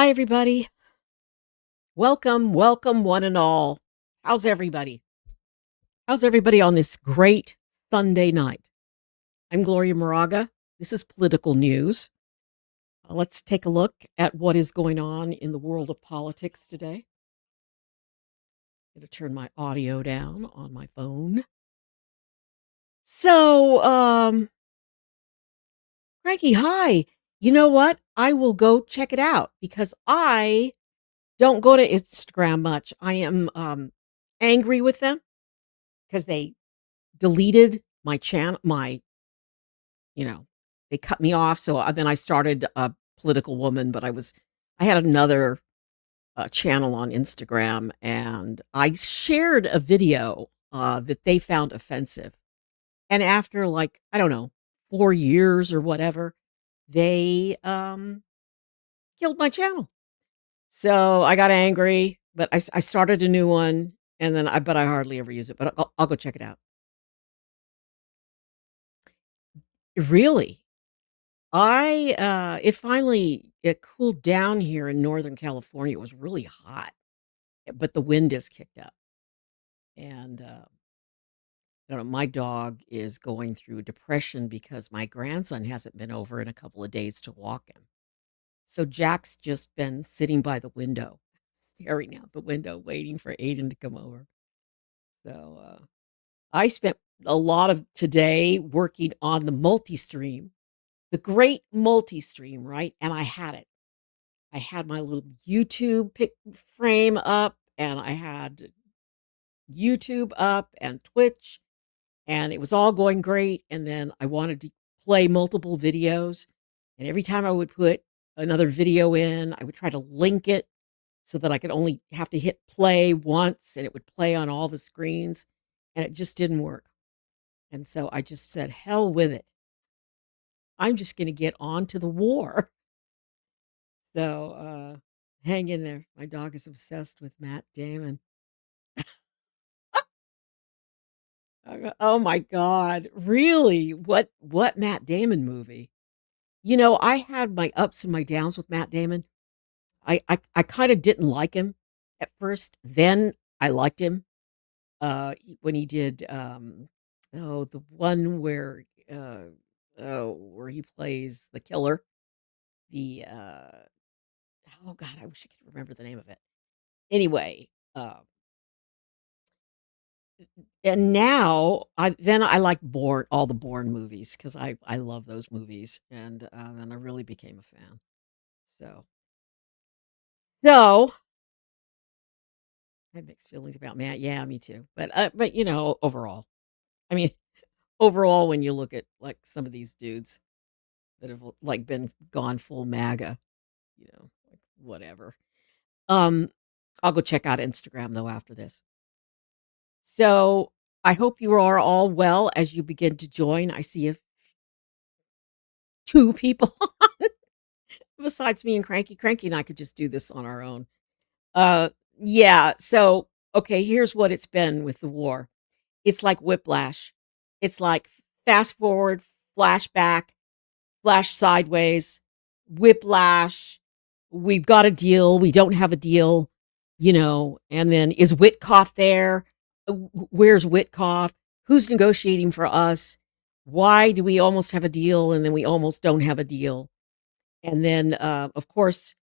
Hi, everybody. Welcome, welcome, one and all. How's everybody? How's everybody on this great Sunday night? I'm Gloria Moraga. This is political news. Let's take a look at what is going on in the world of politics today. I'm going to turn my audio down on my phone. So, Frankie, hi. You know what? I will go check it out because I don't go to Instagram much. I am angry with them because they deleted my channel you know, they cut me off, so, then I started a political woman, but I had another, channel on Instagram, and I shared a video, that they found offensive, and after, like, I don't know, 4 years or whatever, they, killed my channel. So, I got angry, but I started a new one, and then I hardly ever use it, but I'll go check it out. Really? It cooled down here in Northern California. It was really hot, but the wind is kicked up. And I don't know, my dog is going through depression because my grandson hasn't been over in a couple of days to walk him. So Jack's just been sitting by the window, staring out the window, waiting for Aiden to come over. So I spent a lot of today working on the multi-stream, the great multi-stream, right? And I had it. I had my little YouTube pic frame up, and I had YouTube up and Twitch, and it was all going great, and then I wanted to play multiple videos, and every time I would put another video in, I would try to link it so that I could only have to hit play once, and it would play on all the screens, and it just didn't work, and so I just said, "Hell with it. I'm just gonna get on to the war." So, hang in there. My dog is obsessed with Matt Damon. Oh my god, really? What Matt Damon movie? You know, I had my ups and my downs with Matt Damon. I kinda didn't like him at first, then I liked him, when he did, the one uh, where he plays the killer, the, oh god, I wish I could remember the name of it. Anyway, and now I like Bourne all the Bourne movies because I love those movies, and, then I really became a fan. So so, I have mixed feelings about Matt. Yeah, me too. But, overall, I mean, overall, when you look at, like, some of these dudes that have, like, been gone full MAGA, like, whatever. Um, I'll go check out Instagram, though, after this. So, I hope you are all well as you begin to join. I see 2 people besides me and Cranky. Cranky and I could just do this on our own. Uh, yeah, so, okay, here's what it's been with the war. It's like whiplash. It's like fast forward, flashback, flash sideways, whiplash. We've got a deal. We don't have a deal, and then is Witkoff there? Where's Witkoff? Who's negotiating for us? Why do we almost have a deal and then we almost don't have a deal? And then, of course,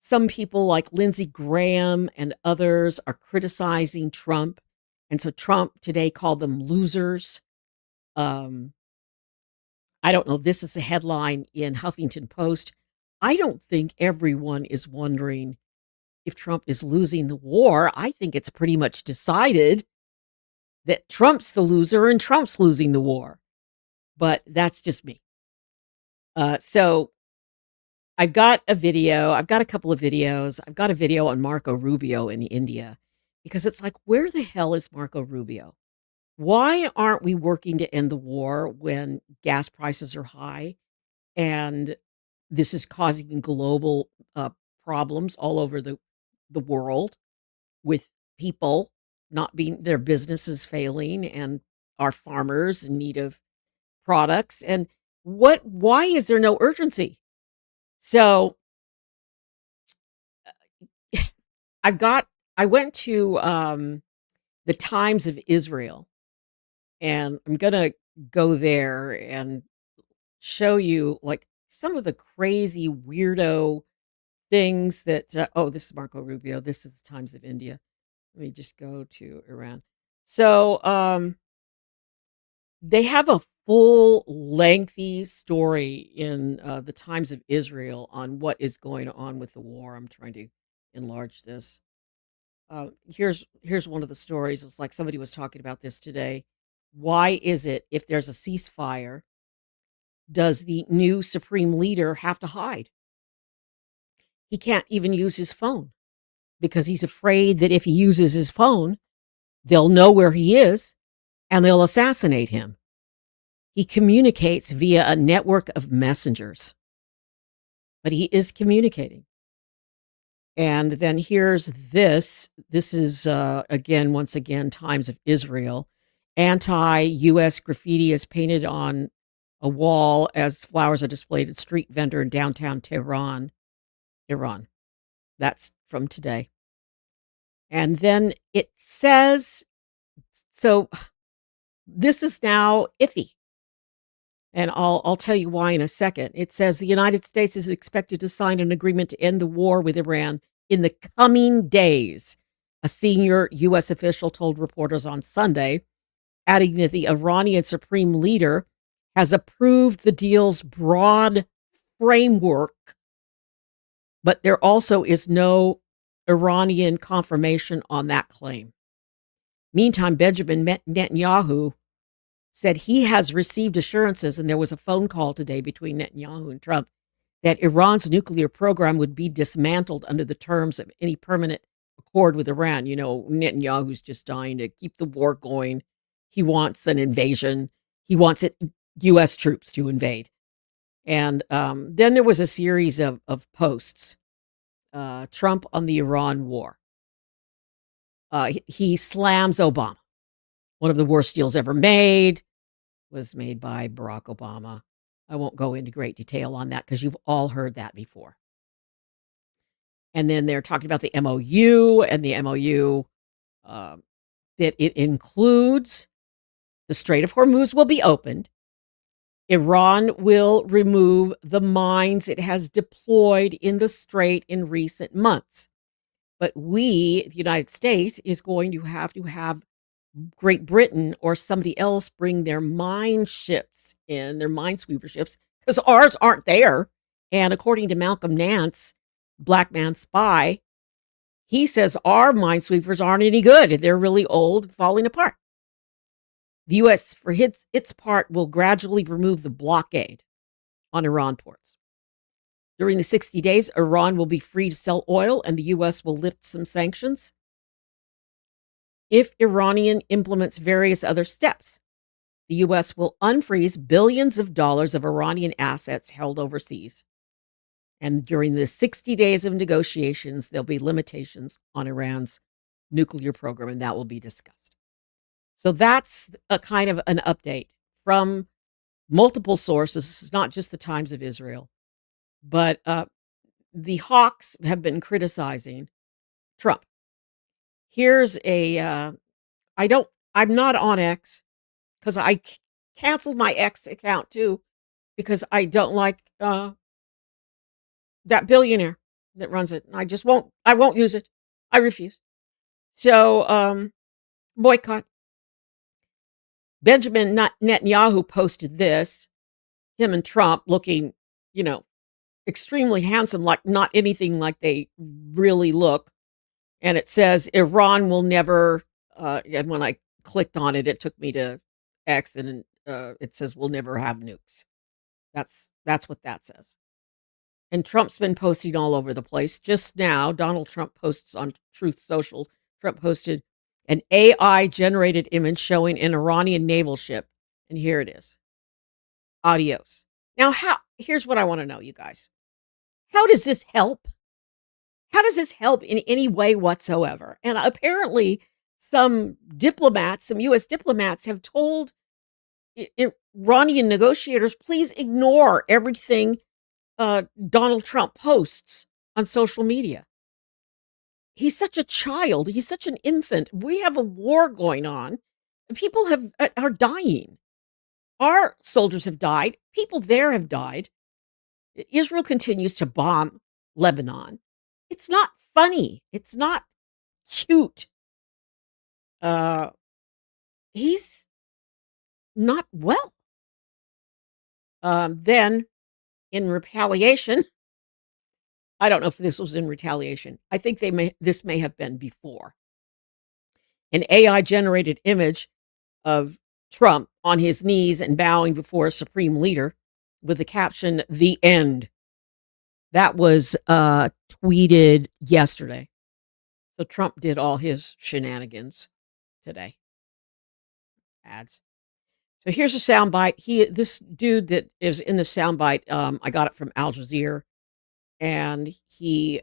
some people like Lindsey Graham and others are criticizing Trump. And so Trump today called them losers. Um, I don't know. This is a headline in Huffington Post. I don't think everyone is wondering if Trump is losing the war. I think it's pretty much decided that Trump's the loser and Trump's losing the war. But that's just me. So I've got a video. I've got a couple of videos. I've got a video on Marco Rubio in India because it's like, where the hell is Marco Rubio? Why aren't we working to end the war when gas prices are high and this is causing global problems all over the world with people not being their businesses failing and our farmers in need of products and why is there no urgency? So I've got I went to, the Times of Israel, and I'm gonna go there and show you, like, some of the crazy weirdo things that, oh, this is Marco Rubio, this is the Times of India. Let me just go to Iran. So, they have a full lengthy story in, the Times of Israel on what is going on with the war. I'm trying to enlarge this. Here's one of the stories. It's like somebody was talking about this today. Why is it if there's a ceasefire, does the new supreme leader have to hide? He can't even use his phone because he's afraid that if he uses his phone, they'll know where he is and they'll assassinate him. He communicates via a network of messengers, but he is communicating. And then here's this. This is, again, once again, Times of Israel. Anti-U.S. graffiti is painted on a wall as flowers are displayed at street vendor in downtown Tehran, Iran. That's from today. And then it says, so this is now iffy. And I'll tell you why in a second. It says the United States is expected to sign an agreement to end the war with Iran in the coming days, a senior U.S. official told reporters on Sunday, adding that the Iranian supreme leader has approved the deal's broad framework, but there also is no Iranian confirmation on that claim. Meantime, Benjamin Netanyahu said he has received assurances, and there was a phone call today between Netanyahu and Trump, that Iran's nuclear program would be dismantled under the terms of any permanent accord with Iran. You know, Netanyahu's just dying to keep the war going. He wants an invasion. He wants U.S. troops to invade. And then there was a series of posts. Trump on the Iran war. He slams Obama. One of the worst deals ever made was made by Barack Obama. I won't go into great detail on that because you've all heard that before. And then they're talking about the MOU, and the MOU, that it includes the Strait of Hormuz will be opened. Iran will remove the mines it has deployed in the strait in recent months. But we, the United States, is going to have Great Britain or somebody else bring their mine ships in, their minesweeper ships, because ours aren't there. And according to Malcolm Nance, Black Man Spy, he says our minesweepers aren't any good. They're really old, falling apart. The U.S., for its part, will gradually remove the blockade on Iran ports. During the 60 days, Iran will be free to sell oil, and the U.S. will lift some sanctions if Iranian implements various other steps. The U.S. will unfreeze billions of dollars of Iranian assets held overseas. And during the 60 days of negotiations, there'll be limitations on Iran's nuclear program, and that will be discussed. So that's a kind of an update from multiple sources. This is not just the Times of Israel, but the hawks have been criticizing Trump. Here's I'm not on X because I canceled my X account too because I don't like that billionaire that runs it. I won't use it. I refuse. So, boycott. Benjamin Netanyahu posted this, him and Trump looking, you know, extremely handsome, like not anything like they really look. And it says Iran will never, and when I clicked on it, it took me to X, and it says we'll never have nukes. That's what that says. And Trump's been posting all over the place. Just now, Donald Trump posts on Truth Social. Trump posted an AI generated image showing an Iranian naval ship. And here it is. Adios. Now, here's what I want to know, you guys. How does this help? How does this help in any way whatsoever? And apparently, some diplomats, some U.S. diplomats, have told Iranian negotiators, please ignore everything Donald Trump posts on social media. he's such a child, he's such an infant. We have a war going on, and people are dying. Our soldiers have died, people there have died. Israel continues to bomb Lebanon. It's not funny, it's not cute. Uh, he's not well. Then in retaliation, I don't know if this was in retaliation. I think this may have been before. An AI generated image of Trump on his knees and bowing before a supreme leader with the caption, "The End." That was tweeted yesterday. So Trump did all his shenanigans today. Ads. So here's a soundbite. This dude that is in the soundbite, I got it from Al Jazeera, and he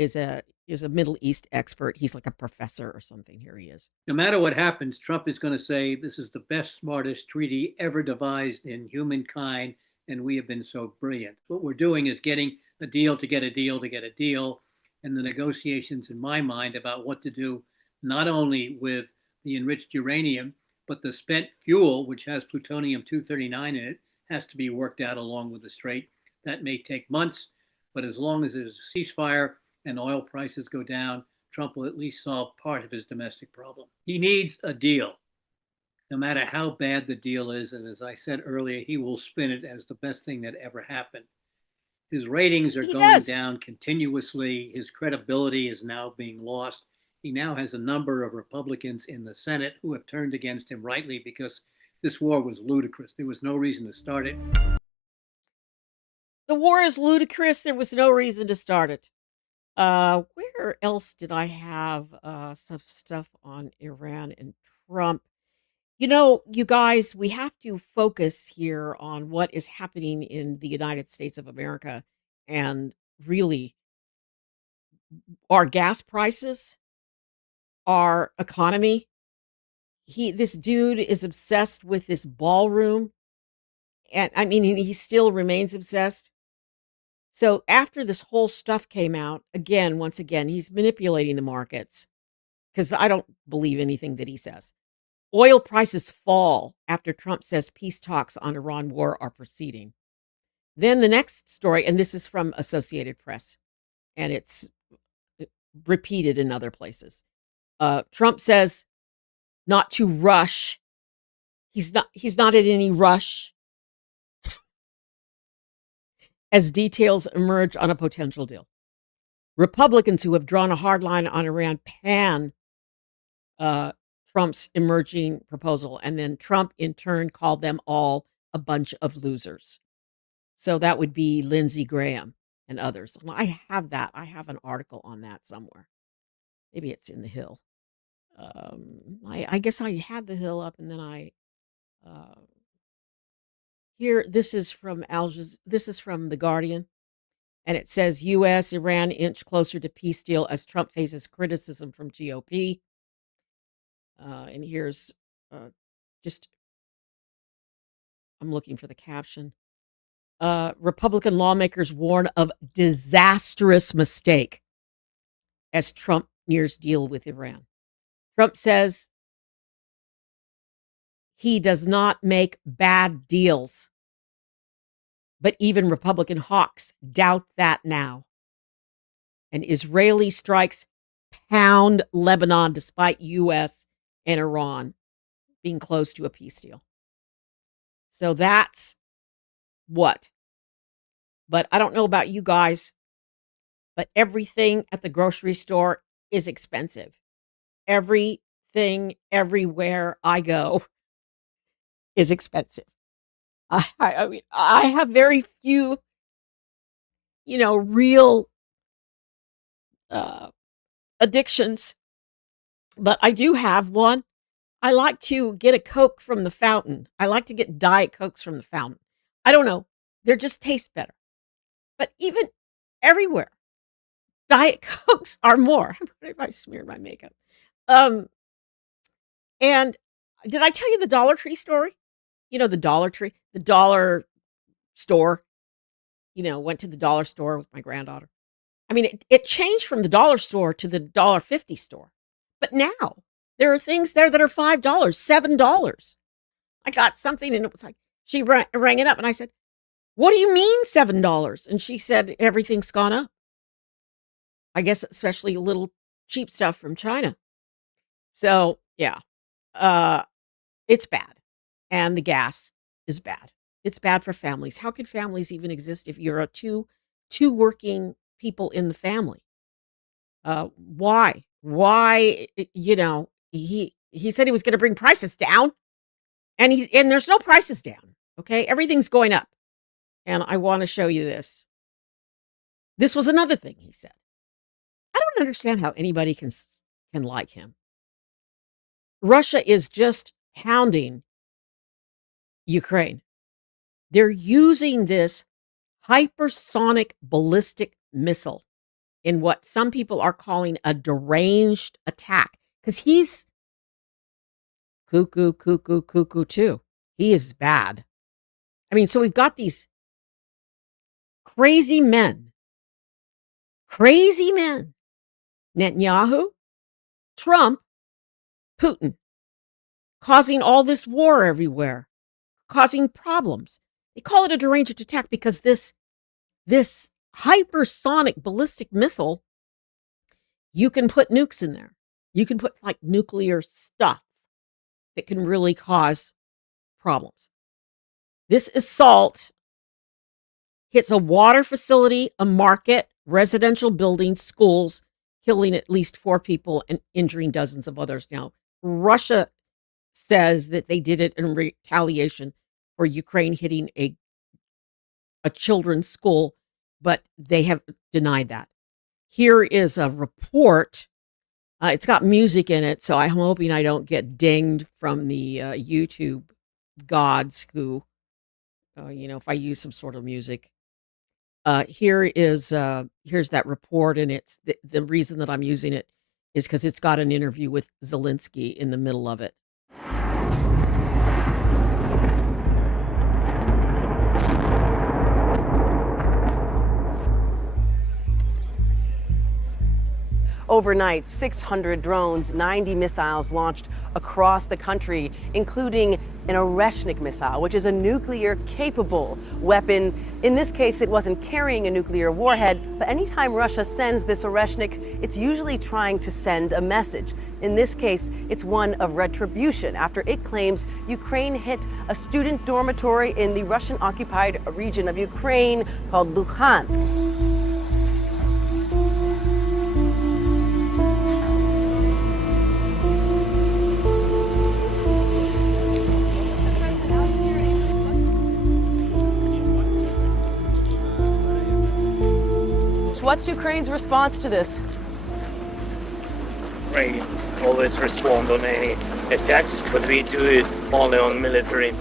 is a Middle East expert. He's like a professor or something. Here he is. No matter what happens, Trump is going to say this is the best, smartest treaty ever devised in humankind, and we have been so brilliant. What we're doing is getting a deal to get a deal to get a deal, and the negotiations, in my mind, about what to do not only with the enriched uranium, but the spent fuel, which has plutonium 239 in it, has to be worked out along with the Strait. That may take months, but as long as there's a ceasefire and oil prices go down, Trump will at least solve part of his domestic problem. He needs a deal, no matter how bad the deal is. And as I said earlier, he will spin it as the best thing that ever happened. His ratings are He going does. down continuously. His credibility is now being lost. He now has a number of Republicans in the Senate who have turned against him rightly because this war was ludicrous. There was no reason to start it. The war is ludicrous. There was no reason to start it. Where else did I have some stuff on Iran and Trump? You know, you guys, we have to focus here on what is happening in the United States of America and really our gas prices, our economy. This dude is obsessed with this ballroom, and I mean he still remains obsessed. So after this whole stuff came out, again, once again, he's manipulating the markets because I don't believe anything that he says. Oil prices fall after Trump says peace talks on Iran war are proceeding. Then the next story, and this is from Associated Press, and it's repeated in other places. Trump says not to rush. He's not in any rush as details emerge on a potential deal. Republicans who have drawn a hard line on Iran pan uh, Trump's emerging proposal, and then Trump in turn called them all a bunch of losers. So that would be Lindsey Graham and others. Well, I have that. I have an article on that somewhere. Maybe it's in the Hill. I guess I had the Hill up, and then uh, here. This is from This is from the Guardian, and it says U.S. Iran inch closer to peace deal as Trump faces criticism from GOP. And here's just I'm looking for the caption. Republican lawmakers warn of disastrous mistake as Trump nears deal with Iran. Trump says he does not make bad deals, but even Republican hawks doubt that now. And Israeli strikes pound Lebanon despite U.S. and Iran being close to a peace deal. So that's what. But I don't know about you guys, but everything at the grocery store is expensive. Everything, everywhere I go is expensive. I mean, I have very few, real uh, addictions, but I do have one. I like to get a Coke from the fountain. I like to get Diet Cokes from the fountain. I don't know. They just taste better. But even everywhere, Diet Cokes are more. What if I smeared my makeup? Um, and did I tell you the Dollar Tree story? You know, the Dollar Tree, the dollar store. Went to the dollar store with my granddaughter. I mean, it changed from the dollar store to the $1.50 store. But now there are things there that are $5, $7. I got something and it was like, she rang it up and I said, "What do you mean $7?" And she said, "Everything's gone up." I guess especially little cheap stuff from China. So, yeah, uh, it's bad. And the gas is bad. It's bad for families. How can families even exist if you're a two working people in the family? Why? Why, he said he was gonna bring prices down, and there's no prices down, okay? Everything's going up, and I wanna show you this. This was another thing he said. I don't understand how anybody can like him. Russia is just pounding Ukraine. They're using this hypersonic ballistic missile in what some people are calling a deranged attack because he's cuckoo, cuckoo, cuckoo too. He is bad. I mean, so we've got these crazy men, crazy men, Netanyahu, Trump, Putin, causing all this war everywhere, causing problems. They call it a deranged attack because this hypersonic ballistic missile, you can put nukes in there. You can put like nuclear stuff that can really cause problems. This assault hits a water facility, a market, residential buildings, schools, killing at least 4 people and injuring dozens of others. Now, Russia says that they did it in retaliation for Ukraine hitting a children's school, but they have denied that. Here is a report. It's got music in it, so I'm hoping I don't get dinged from the YouTube gods who, if I use some sort of music. Here's that report, and it's the reason that I'm using it is because it's got an interview with Zelensky in the middle of it. Overnight, 600 drones, 90 missiles launched across the country, including an Oreshnik missile, which is a nuclear-capable weapon. In this case, it wasn't carrying a nuclear warhead, but anytime Russia sends this Oreshnik, it's usually trying to send a message. In this case, it's one of retribution after it claims Ukraine hit a student dormitory in the Russian-occupied region of Ukraine called Luhansk. What's Ukraine's response to this? Ukraine always respond on any attacks, but we do it only on military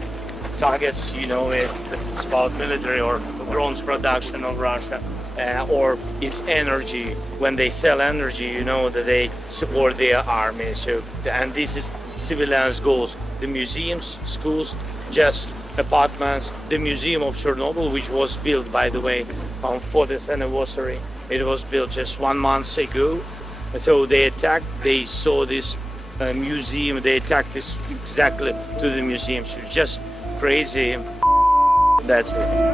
targets. It's about military or drones production of Russia, or its energy. When they sell energy, that they support their army. And this is civilians' goals. The museums, schools, just apartments. The Museum of Chernobyl, which was built, by the way, on 40th anniversary. It was built just 1 month ago. And so they saw this museum, they attacked this exactly to the museum. So just crazy. That's it.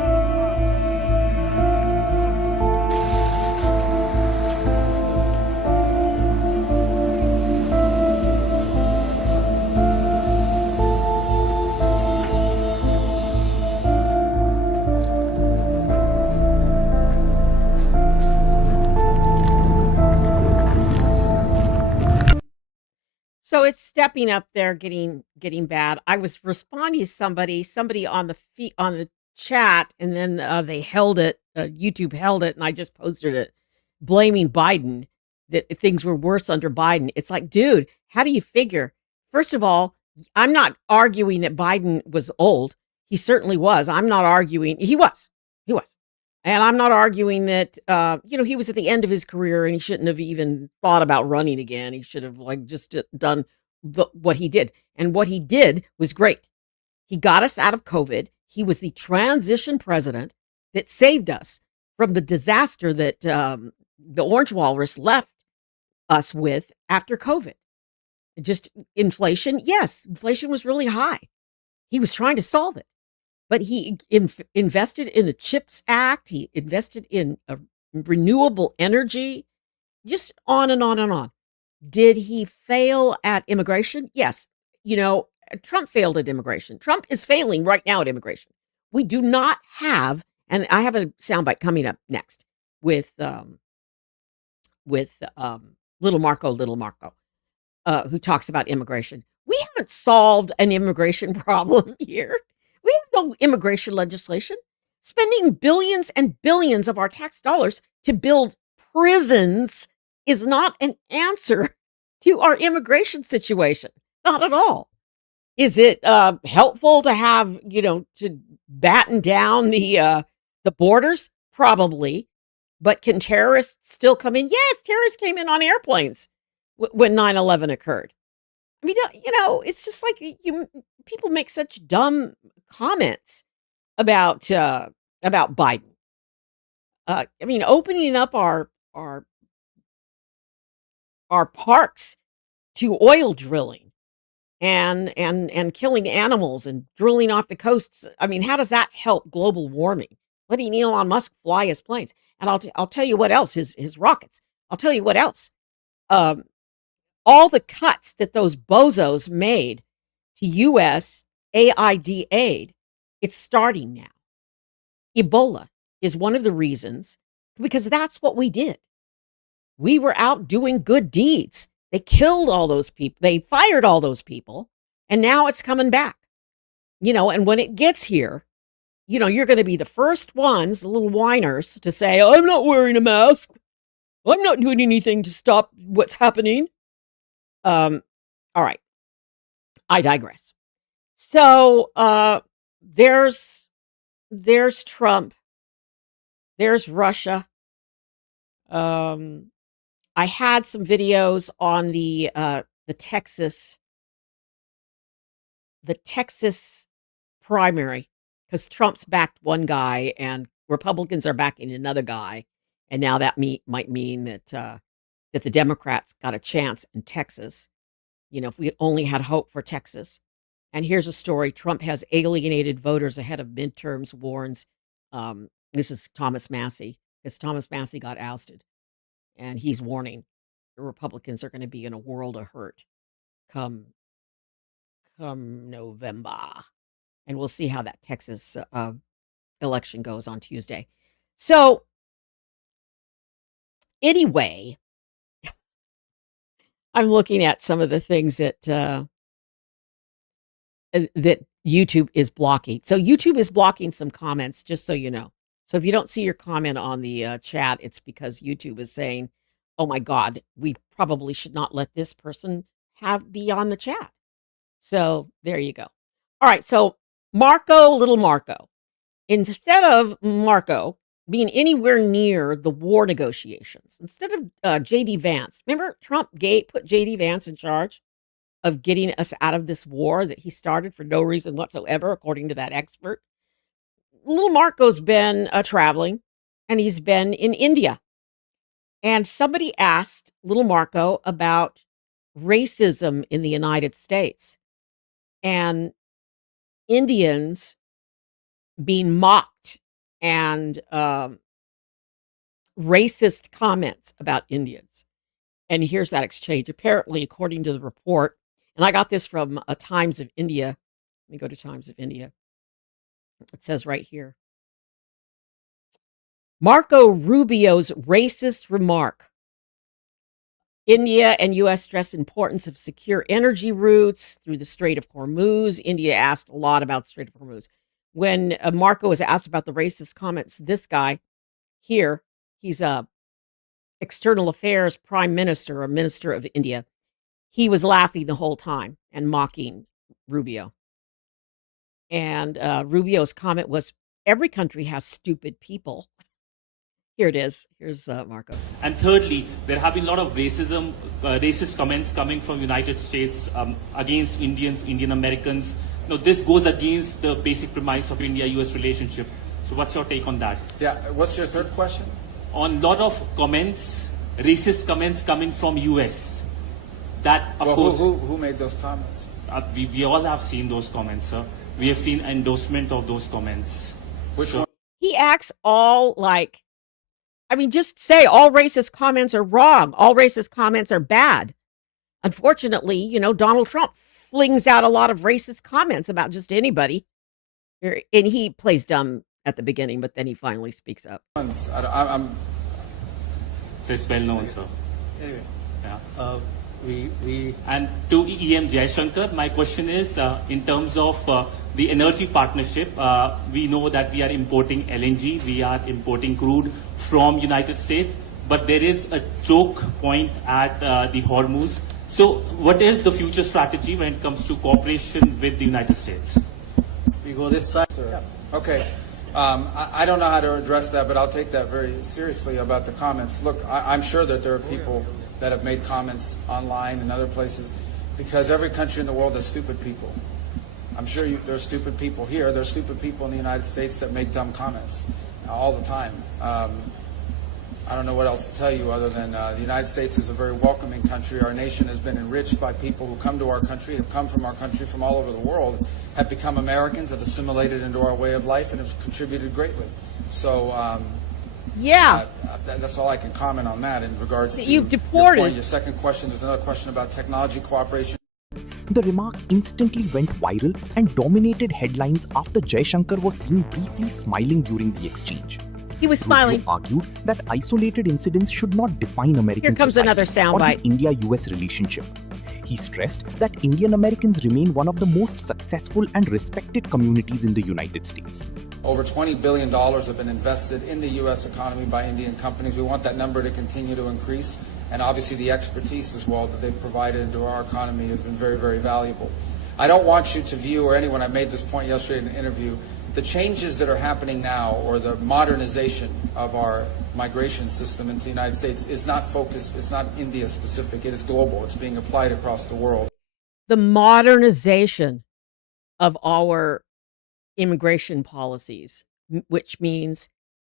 So it's stepping up there, getting bad. I was responding to somebody on the chat, and then they held it. YouTube held it, and I just posted it, blaming Biden that things were worse under Biden. It's like, dude, how do you figure? First of all, I'm not arguing that Biden was old. He certainly was. I'm not arguing he was, and I'm not arguing that he was at the end of his career and he shouldn't have even thought about running again. He should have like just done what he did. And what he did was great. He got us out of COVID. He was the transition president that saved us from the disaster that the orange walrus left us with after COVID. Just inflation. Yes, inflation was really high. He was trying to solve it, but he invested in the CHIPS Act. He invested in renewable energy, just on and on and on. Did he fail at immigration? Yes. Trump failed at immigration. Trump is failing right now at immigration. We do not have, and I have a soundbite coming up next with Little Marco, who talks about immigration. We haven't solved an immigration problem here. We have no immigration legislation. Spending billions and billions of our tax dollars to build prisons is not an answer to our immigration situation. Not at all. Is it helpful to have, to batten down the borders? Probably. But can terrorists still come in? Yes, terrorists came in on airplanes when 9/11 occurred. I mean, it's just like people make such dumb comments about Biden. Opening up our parks to oil drilling and killing animals and drilling off the coasts. How does that help global warming? Letting Elon Musk fly his planes. And I'll tell you what else, his rockets. I'll tell you what else. All the cuts that those bozos made to U.S. AID aid, it's starting now. Ebola is one of the reasons, because that's what we did. We were out doing good deeds. They killed all those people. They fired all those people. And now it's coming back. And when it gets here, you're going to be the first ones, the little whiners, to say, I'm not wearing a mask. I'm not doing anything to stop what's happening. All right. I digress. So there's Trump. There's Russia. I had some videos on the Texas primary, because Trump's backed one guy and Republicans are backing another guy, and now that might mean that the Democrats got a chance in Texas. If we only had hope for Texas. And here's a story: Trump has alienated voters ahead of midterms, warns. This is Thomas Massey, because Thomas Massey got ousted, and he's warning the Republicans are going to be in a world of hurt come November. And we'll see how that Texas election goes on Tuesday. So anyway, I'm looking at some of the things that YouTube is blocking. So YouTube is blocking some comments, just so you know. So if you don't see your comment on the chat, it's because YouTube is saying, oh my God, we probably should not let this person be on the chat. So there you go. All right. So Little Marco, instead of Marco being anywhere near the war negotiations, instead of J.D. Vance, remember Trump put J.D. Vance in charge of getting us out of this war that he started for no reason whatsoever, according to that expert. Little Marco's been traveling, and he's been in India. And somebody asked Little Marco about racism in the United States and Indians being mocked and racist comments about Indians. And here's that exchange. Apparently, according to the report, and I got this from Times of India. Let me go to Times of India. It says right here, Marco Rubio's racist remark. India and U.S. stress importance of secure energy routes through the Strait of Hormuz. India asked a lot about the Strait of Hormuz. When Marco was asked about the racist comments, this guy here, he's a external affairs prime minister or minister of India. He was laughing the whole time and mocking Rubio. And Rubio's comment was, every country has stupid people. Here it is. Here's Marco. And thirdly, there have been a lot of racist comments coming from United States against Indians, Indian Americans. This goes against the basic premise of India-US relationship. So what's your take on that? Yeah. What's your third question? on a lot of comments, racist comments coming from US. That, of Well, course, who made those comments? we all have seen those comments, sir. We have seen endorsement of those comments. Which So- one? He acts all like, I mean, just say all racist comments are wrong. All racist comments are bad. Unfortunately, Donald Trump flings out a lot of racist comments about just anybody. And he plays dumb at the beginning, but then he finally speaks up. I'm So it's well known, sir. Anyway, Yeah. we And to EM Jaishankar, my question is, in terms of the energy partnership, we know that we are importing LNG, we are importing crude from United States, but there is a choke point at the Hormuz. So what is the future strategy when it comes to cooperation with the United States? we go this side. okay. I don't know how to address that, but I'll take that very seriously about the comments. Look, I'm sure that there are people that have made comments online and other places, because every country in the world has stupid people. I'm sure there's stupid people here. There's stupid people in the United States that make dumb comments all the time. I don't know what else to tell you other than the United States is a very welcoming country. Our nation has been enriched by people who come to our country, have come from our country from all over the world, have become Americans, have assimilated into our way of life, and have contributed greatly. So Yeah. that's all I can comment on that in regards to You've your deported. point. Your second question, there's another question about technology cooperation. The remark instantly went viral and dominated headlines after Jaishankar was seen briefly smiling during the exchange. He was Rubio smiling. argued that isolated incidents should not define American Here comes society another or soundbite. the India-US relationship. He stressed that Indian Americans remain one of the most successful and respected communities in the United States. Over $20 billion have been invested in the U.S. economy by Indian companies. We want that number to continue to increase. And obviously the expertise as well that they've provided into our economy has been very, very valuable. I don't want you to view, or anyone, I made this point yesterday in an interview, the changes that are happening now, or the modernization of our migration system into the United States, is not focused, it's not India specific, it is global. It's being applied across the world. The modernization of our immigration policies, which means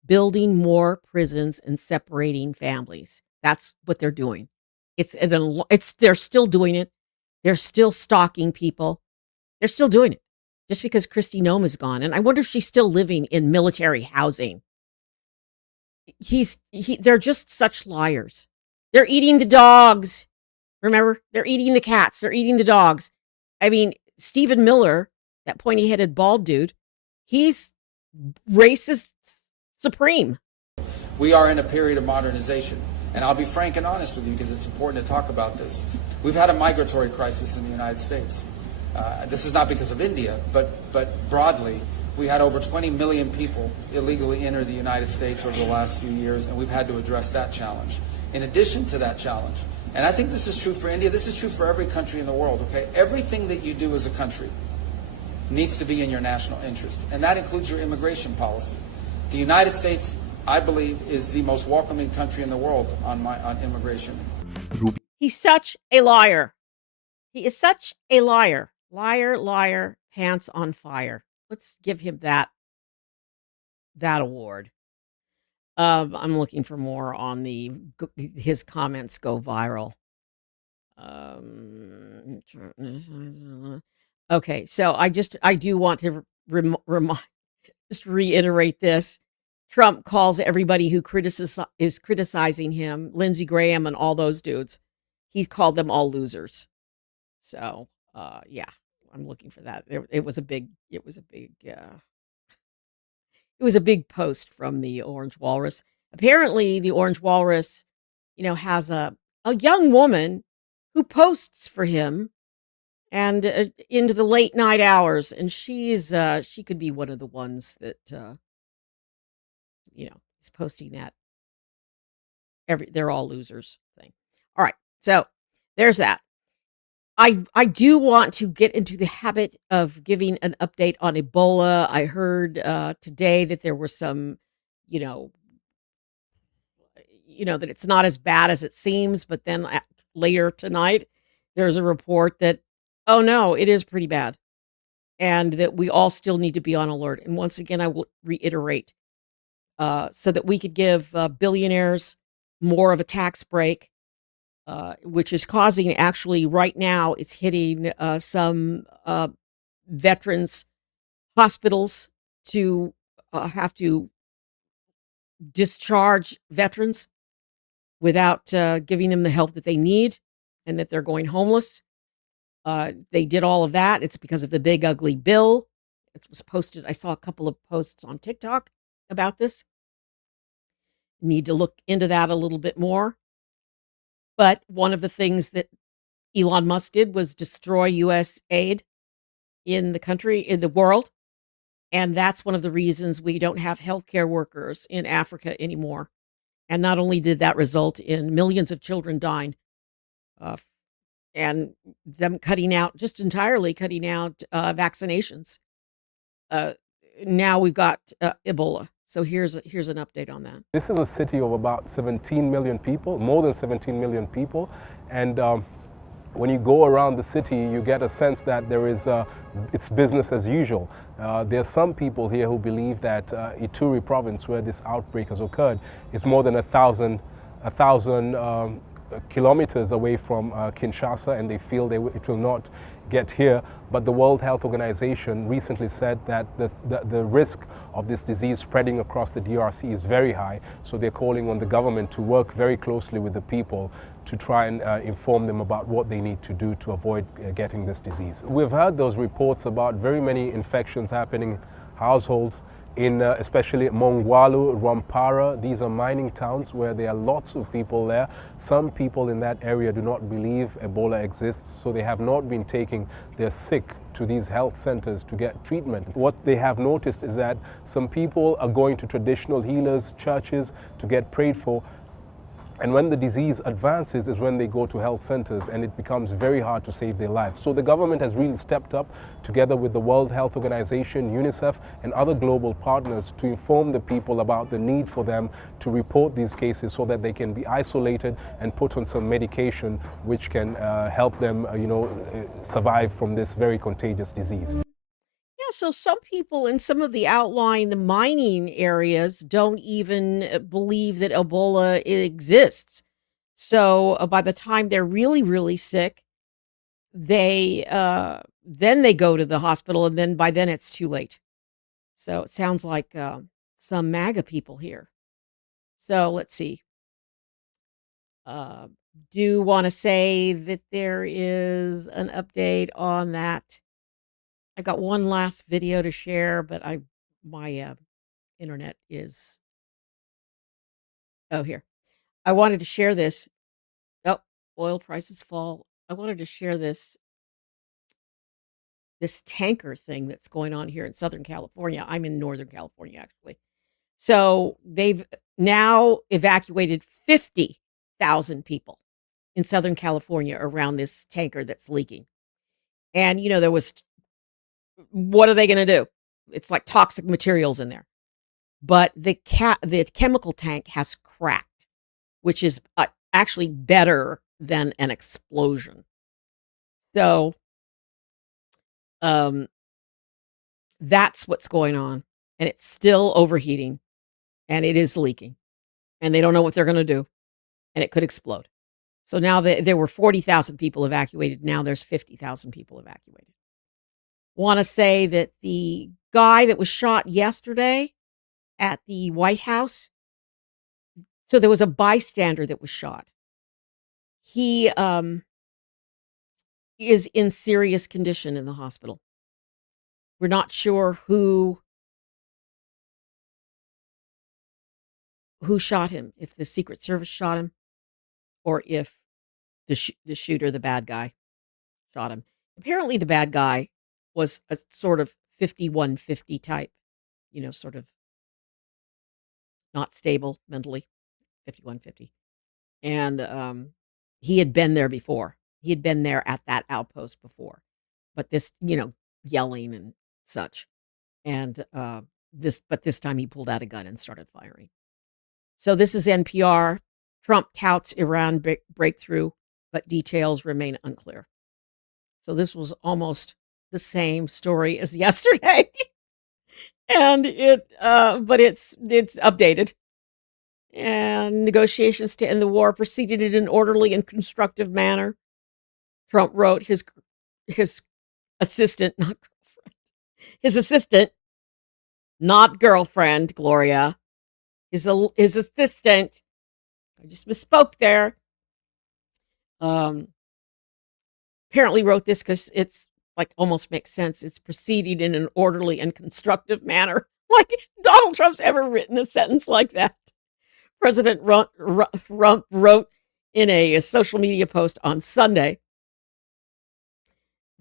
building more prisons and separating families. That's what they're doing. They're still doing it. They're still stalking people. They're still doing it. Just because Kristi Noem is gone, and I wonder if she's still living in military housing. They're just such liars. They're eating the dogs. Remember, they're eating the cats. They're eating the dogs. I mean, Stephen Miller, that pointy-headed bald dude, he's racist supreme. We are in a period of modernization. And I'll be frank and honest with you because it's important to talk about this. We've had a migratory crisis in the United States. This is not because of India, but broadly, we had over 20 million people illegally enter the United States over the last few years, and we've had to address that challenge. In addition to that challenge, and I think this is true for India, this is true for every country in the world, okay? Everything that you do as a country needs to be in your national interest, and that includes your immigration policy. The United States, I believe, is the most welcoming country in the world on immigration. Rubio He's such a liar. He is such a liar. Liar, liar, pants on fire. Let's give him that award. I'm looking for more on his comments go viral. Okay, so I do want to just reiterate this. Trump calls everybody who is criticizing him, Lindsey Graham and all those dudes, he called them all losers. So, yeah, I'm looking for that. It was a big post from the Orange Walrus. Apparently, the Orange Walrus, has a young woman who posts for him and into the late night hours, and she could be one of the ones that is posting that they're all losers thing. All right, so there's that. I do want to get into the habit of giving an update on Ebola. I heard today that there were some, that it's not as bad as it seems, but then later tonight there's a report that, oh no, it is pretty bad, and that we all still need to be on alert. And once again, I will reiterate, so that we could give billionaires more of a tax break, which is causing actually right now it's hitting some veterans hospitals to have to discharge veterans without giving them the help that they need and that they're going homeless. They did all of that. It's because of the big ugly bill. It was posted. I saw a couple of posts on TikTok about this. Need to look into that a little bit more. But one of the things that Elon Musk did was destroy US aid in the country, in the world. And that's one of the reasons we don't have healthcare workers in Africa anymore. And not only did that result in millions of children dying, uh, and them cutting out, just entirely cutting out vaccinations. Uh, Now we've got Ebola. So here's an update on that. This is a city of about 17 million people, more than 17 million people, and when you go around the city, you get a sense that there is it's business as usual. There are some people here who believe that Ituri province, where this outbreak has occurred, is more than a thousand kilometers away from Kinshasa, and they feel it will not get here. But the World Health Organization recently said that the risk of this disease spreading across the DRC is very high. So they're calling on the government to work very closely with the people to try and inform them about what they need to do to avoid getting this disease. We've heard those reports about very many infections happening in households, especially Mongwalu, Rwampara. These are mining towns where there are lots of people there. Some people in that area do not believe Ebola exists, so they have not been taking their sick to these health centers to get treatment. What they have noticed is that some people are going to traditional healers, churches to get prayed for. And when the disease advances is when they go to health centers, and it becomes very hard to save their lives. So the government has really stepped up together with the World Health Organization, UNICEF, and other global partners to inform the people about the need for them to report these cases so that they can be isolated and put on some medication which can help them survive from this very contagious disease. Yeah, so some people in some of the mining areas don't even believe that Ebola exists. So by the time they're really, really sick, they then they go to the hospital, and then by then it's too late. So it sounds like some MAGA people here. So let's see. Uh, do want to say that there is an update on that. I've got one last video to share, but my internet is here. I wanted to share this. Oh, oil prices fall. I wanted to share this tanker thing that's going on here in Southern California. I'm in Northern California, actually. So they've now evacuated 50,000 people in Southern California around this tanker that's leaking. And there was, what are they going to do? It's like toxic materials in there. But the chemical tank has cracked, which is actually better than an explosion. So that's what's going on, and it's still overheating, and it is leaking, and they don't know what they're going to do, and it could explode. So now there were 40,000 people evacuated. Now there's 50,000 people evacuated. Want to say that the guy that was shot yesterday at the White House, so there was a bystander that was shot. He is in serious condition in the hospital. We're not sure who shot him, if the Secret Service shot him or if the shooter, the bad guy, shot him. Apparently the bad guy was a sort of 5150 type, sort of not stable mentally, 5150. And he had been there before. He had been there at that outpost before. But this, yelling and such. And this time he pulled out a gun and started firing. So this is NPR. Trump touts Iran breakthrough, but details remain unclear. So this was almost the same story as yesterday. And but it's updated. And negotiations to end the war proceeded in an orderly and constructive manner. Trump wrote his assistant, not girlfriend, his assistant, not girlfriend, Gloria, his assistant. I just misspoke there. Apparently wrote this because it's like almost makes sense. It's proceeding in an orderly and constructive manner. Like Donald Trump's ever written a sentence like that. President Trump wrote in a social media post on Sunday,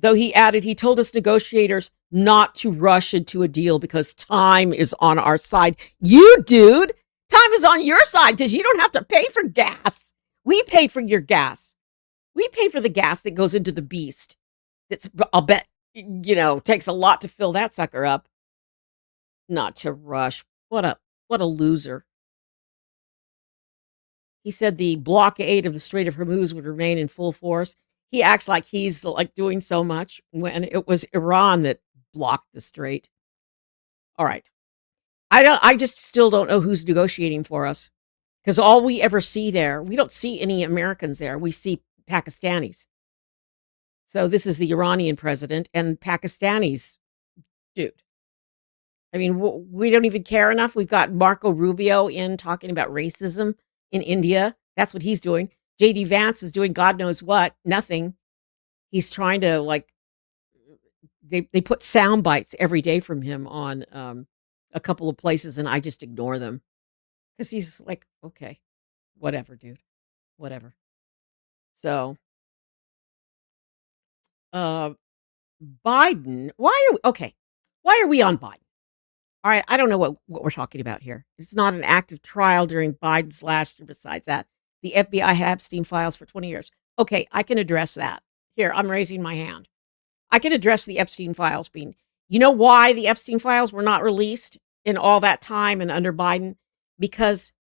though he added he told us negotiators not to rush into a deal because time is on our side. You, dude, time is on your side because you don't have to pay for gas. We pay for your gas. We pay for the gas that goes into the beast. That's, I'll bet, takes a lot to fill that sucker up. Not to rush. What a loser. He said the blockade of the Strait of Hormuz would remain in full force. He acts like he's like doing so much when it was Iran that blocked the strait. All right. I just still don't know who's negotiating for us because all we ever see there, we don't see any Americans there. We see Pakistanis. So this is the Iranian president and Pakistanis, dude. I mean, we don't even care enough. We've got Marco Rubio in talking about racism in India. That's what he's doing. JD Vance is doing God knows what, nothing. He's trying to they put sound bites every day from him on a couple of places, and I just ignore them because he's like, okay, whatever, dude, whatever. So, Biden, why are we on Biden? All right, I don't know what we're talking about here. It's not an active trial during Biden's last year. Besides that, the FBI had Epstein files for 20 years. Okay, I can address that. Here, I'm raising my hand. I can address the Epstein files being, you know why the Epstein files were not released in all that time and under Biden? Because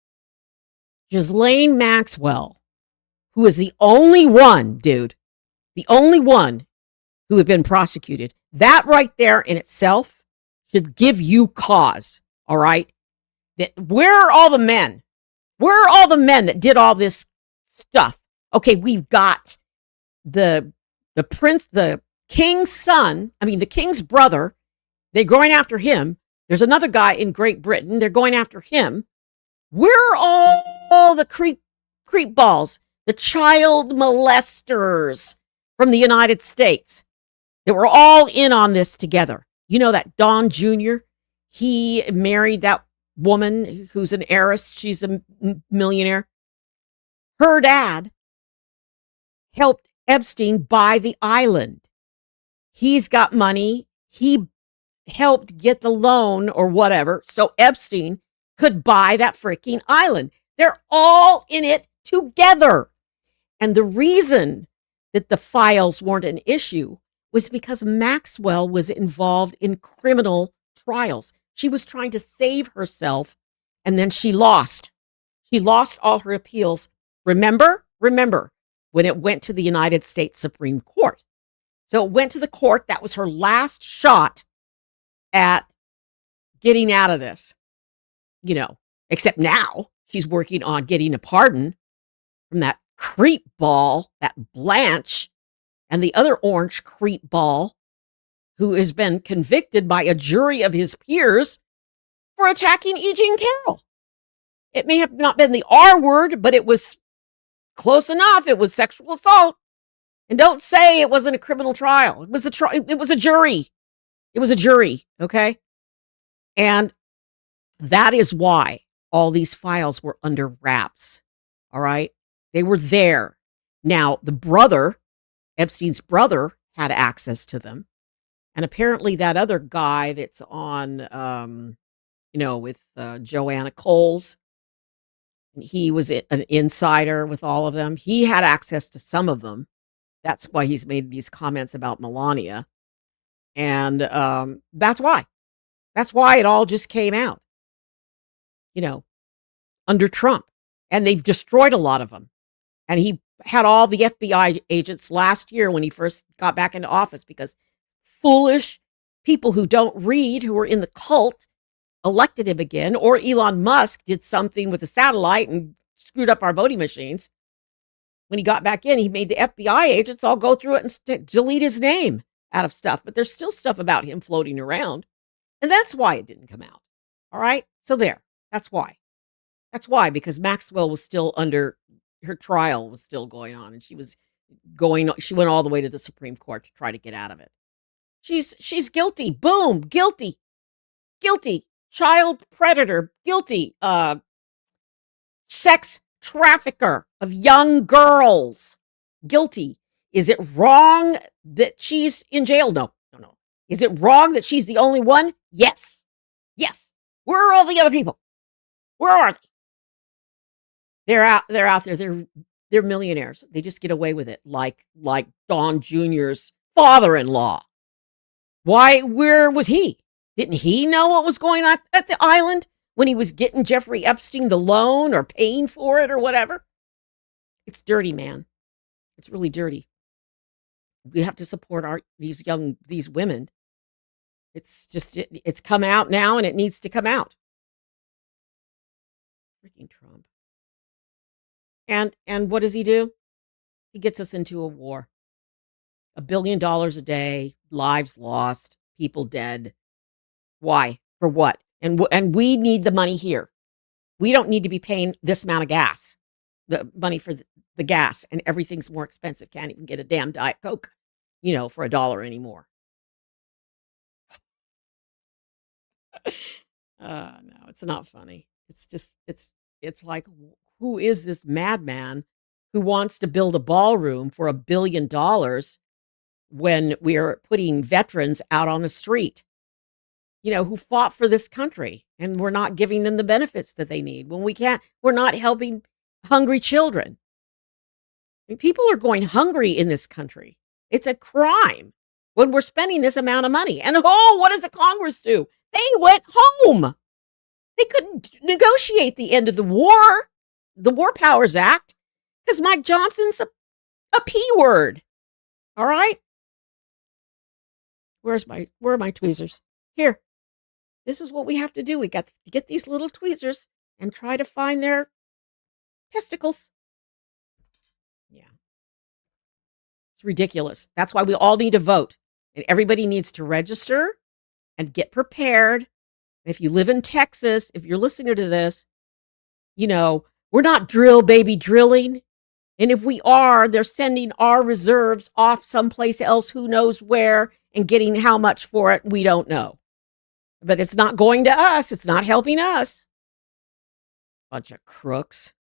Ghislaine Maxwell, who is the only one, dude, the only one who had been prosecuted, that right there in itself should give you cause, all right? Where are all the men? Where are all the men that did all this stuff? Okay, we've got the king's son, the king's brother. They're going after him. There's another guy in Great Britain. They're going after him. Where are all the creep balls, the child molesters from the United States? They were all in on this together. You know that Don Jr., he married that woman who's an heiress. She's a millionaire. Her dad helped Epstein buy the island. He's got money. He helped get the loan or whatever so Epstein could buy that freaking island. They're all in it together. And the reason that the files weren't an issue was because Maxwell was involved in criminal trials. She was trying to save herself, and then she lost. She lost all her appeals. Remember when it went to the United States Supreme Court. So it went to the court. That was her last shot at getting out of this, except now she's working on getting a pardon from that creep ball, that Blanche, and the other orange creep ball who has been convicted by a jury of his peers for attacking E. Jean Carroll. It may have not been the R word, but it was close enough. It was sexual assault. And don't say it wasn't a criminal trial. It was it was a jury. It was a jury, okay? And that is why all these files were under wraps, all right? They were there. Now, Epstein's brother, had access to them. And apparently that other guy that's on, with Joanna Coles, he was an insider with all of them. He had access to some of them. That's why he's made these comments about Melania. And that's why. That's why it all just came out, under Trump. And they've destroyed a lot of them. And he had all the FBI agents last year when he first got back into office because foolish people who don't read, who are in the cult, elected him again, or Elon Musk did something with a satellite and screwed up our voting machines. When he got back in, he made the FBI agents all go through it and delete his name out of stuff. But there's still stuff about him floating around. And that's why it didn't come out. All right. So there. That's why. That's why, because Maxwell was still under her trial was still going on. And she went all the way to the Supreme Court to try to get out of it. She's guilty. Boom. Guilty. Guilty. Child predator. Guilty. Sex trafficker of young girls. Guilty. Is it wrong that she's in jail? No, no, no. Is it wrong that she's the only one? Yes. Yes. Where are all the other people? Where are they? They're out there. They're millionaires. They just get away with it, like Don Jr.'s father-in-law. Why? Where was he? Didn't he know what was going on at the island when he was getting Jeffrey Epstein the loan or paying for it or whatever? It's dirty, man. It's really dirty. We have to support these women. It's just it's come out now, and it needs to come out. Freaking Trump. And what does he do? He gets us into a war. $1 billion a day, lives lost, people dead. Why? For what? And we need the money here. We don't need to be paying this amount of gas, the money for the gas, and everything's more expensive. Can't even get a damn Diet Coke, for $1 anymore. No, it's not funny. It's just, it's like, who is this madman who wants to build a ballroom for $1 billion when we're putting veterans out on the street, who fought for this country, and we're not giving them the benefits that they need when we're not helping hungry children. I mean, people are going hungry in this country. It's a crime when we're spending this amount of money. And what does the Congress do? They went home. They couldn't negotiate the end of the War Powers Act, because Mike Johnson's a P word. All right? Where are my tweezers? Here. This is what we have to do. We got to get these little tweezers and try to find their testicles. Yeah. It's ridiculous. That's why we all need to vote. And everybody needs to register and get prepared. If you live in Texas, if you're listening to this, we're not drill baby drilling. And if we are, they're sending our reserves off someplace else, who knows where, and getting how much for it, we don't know. But it's not going to us. It's not helping us. Bunch of crooks.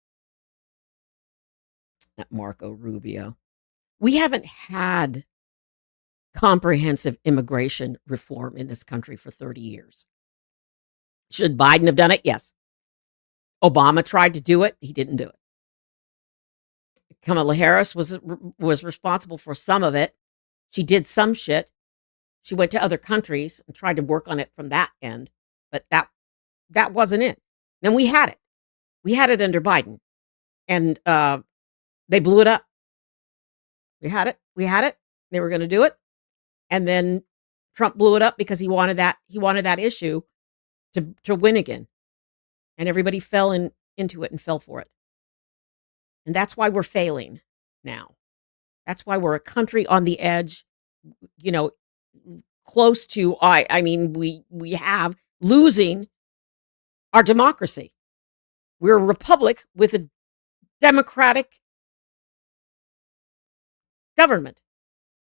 That Marco Rubio. We haven't had comprehensive immigration reform in this country for 30 years. Should Biden have done it? Yes. Obama tried to do it. He didn't do it. Kamala Harris was responsible for some of it. She did some shit. She went to other countries and tried to work on it from that end. But that wasn't it. Then we had it. We had it under Biden. And they blew it up. We had it. They were going to do it. And then Trump blew it up because he wanted that issue to win again. And everybody fell into it and fell for it. And that's why we're failing now. That's why we're a country on the edge, close to, we have losing our democracy. We're a republic with a democratic government,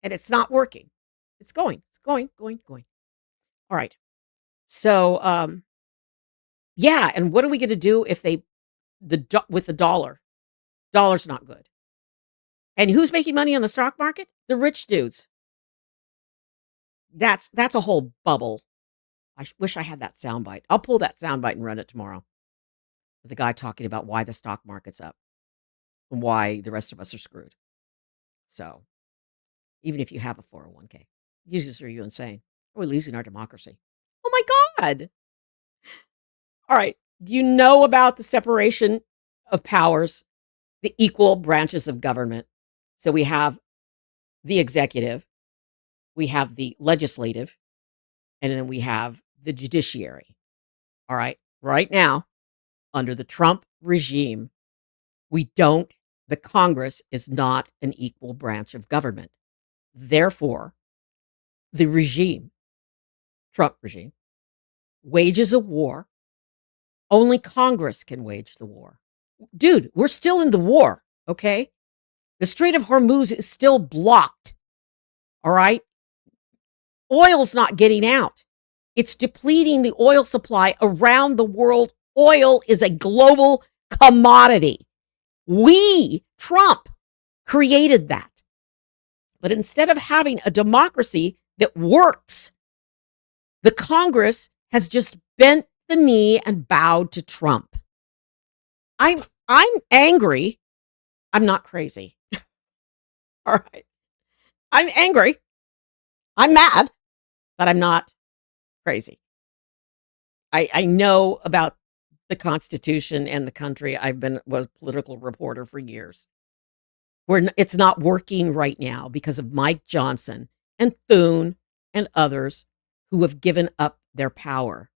and it's not working. It's going. All right. So, yeah. And what are we going to do if with the dollar? Dollar's not good. And who's making money on the stock market? The rich dudes. That's a whole bubble. I wish I had that soundbite. I'll pull that soundbite and run it tomorrow. With the guy talking about why the stock market's up and why the rest of us are screwed. So, even if you have a 401k, are you insane? We're losing our democracy. Oh my God. All right. Do you know about the separation of powers, the equal branches of government? So we have the executive, we have the legislative, and then we have the judiciary. all right? Right now, under the Trump regime, the Congress is not an equal branch of government. Therefore, the regime, Trump regime, wages a war. Only Congress can wage the war. Dude, we're still in the war, okay? The Strait of Hormuz is still blocked, all right? Oil's not getting out. It's depleting the oil supply around the world. Oil is a global commodity. Trump, created that. But instead of having a democracy that works, the Congress has just bent the knee and bowed to Trump. I'm angry. I'm not crazy. All right. I'm angry. I'm mad, but I'm not crazy. I know about the Constitution and the country. Was a political reporter for years. It's not working right now because of Mike Johnson and Thune and others who have given up their power.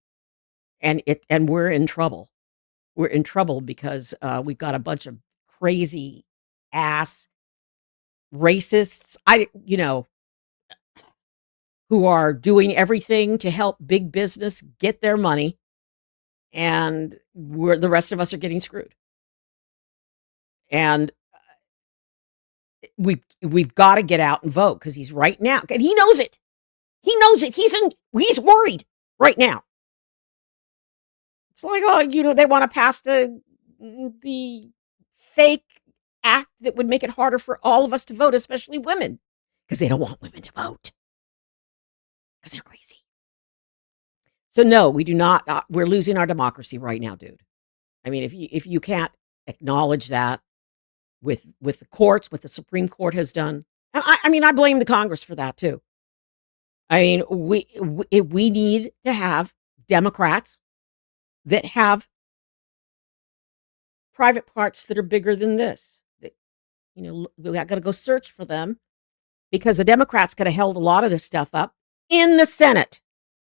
And we're in trouble. We're in trouble because we've got a bunch of crazy ass racists, who are doing everything to help big business get their money, and the rest of us are getting screwed. And we've got to get out and vote because he's right now, and he knows it. He knows it. He's worried right now. It's like, they want to pass the fake act that would make it harder for all of us to vote, especially women, because they don't want women to vote because they're crazy. So no, we do not. We're losing our democracy right now, dude. I mean, if you can't acknowledge that with the courts, what the Supreme Court has done, and I blame the Congress for that too. I mean, we need to have Democrats that have private parts that are bigger than this. We got to go search for them because the Democrats could have held a lot of this stuff up in the Senate.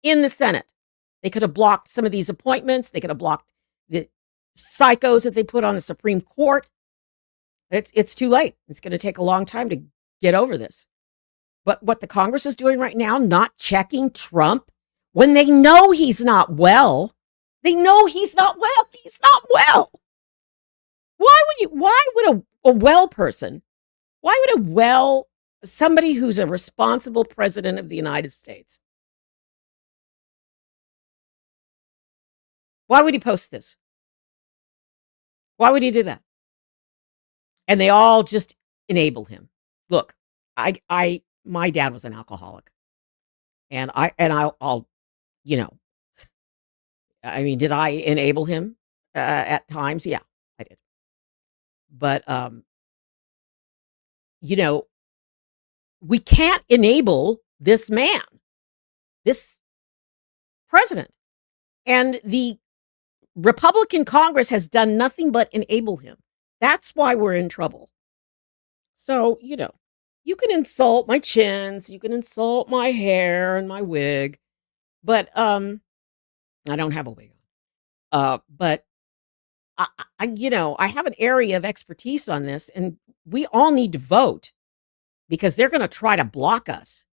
In the Senate, they could have blocked some of these appointments. They could have blocked the psychos that they put on the Supreme Court. It's too late. It's going to take a long time to get over this. But what the Congress is doing right now, not checking Trump when they know he's not well. They know he's not well. He's not well. Why would a well person, somebody who's a responsible president of the United States, why would he post this? Why would he do that? And they all just enable him. Look, my dad was an alcoholic, and I'll, did I enable him at times? Yeah, I did. But we can't enable this man, this president, and the Republican Congress has done nothing but enable him. That's why we're in trouble. So, you can insult my chins, you can insult my hair and my wig, but I don't have a wig on. But I have an area of expertise on this, and we all need to vote because they're going to try to block us.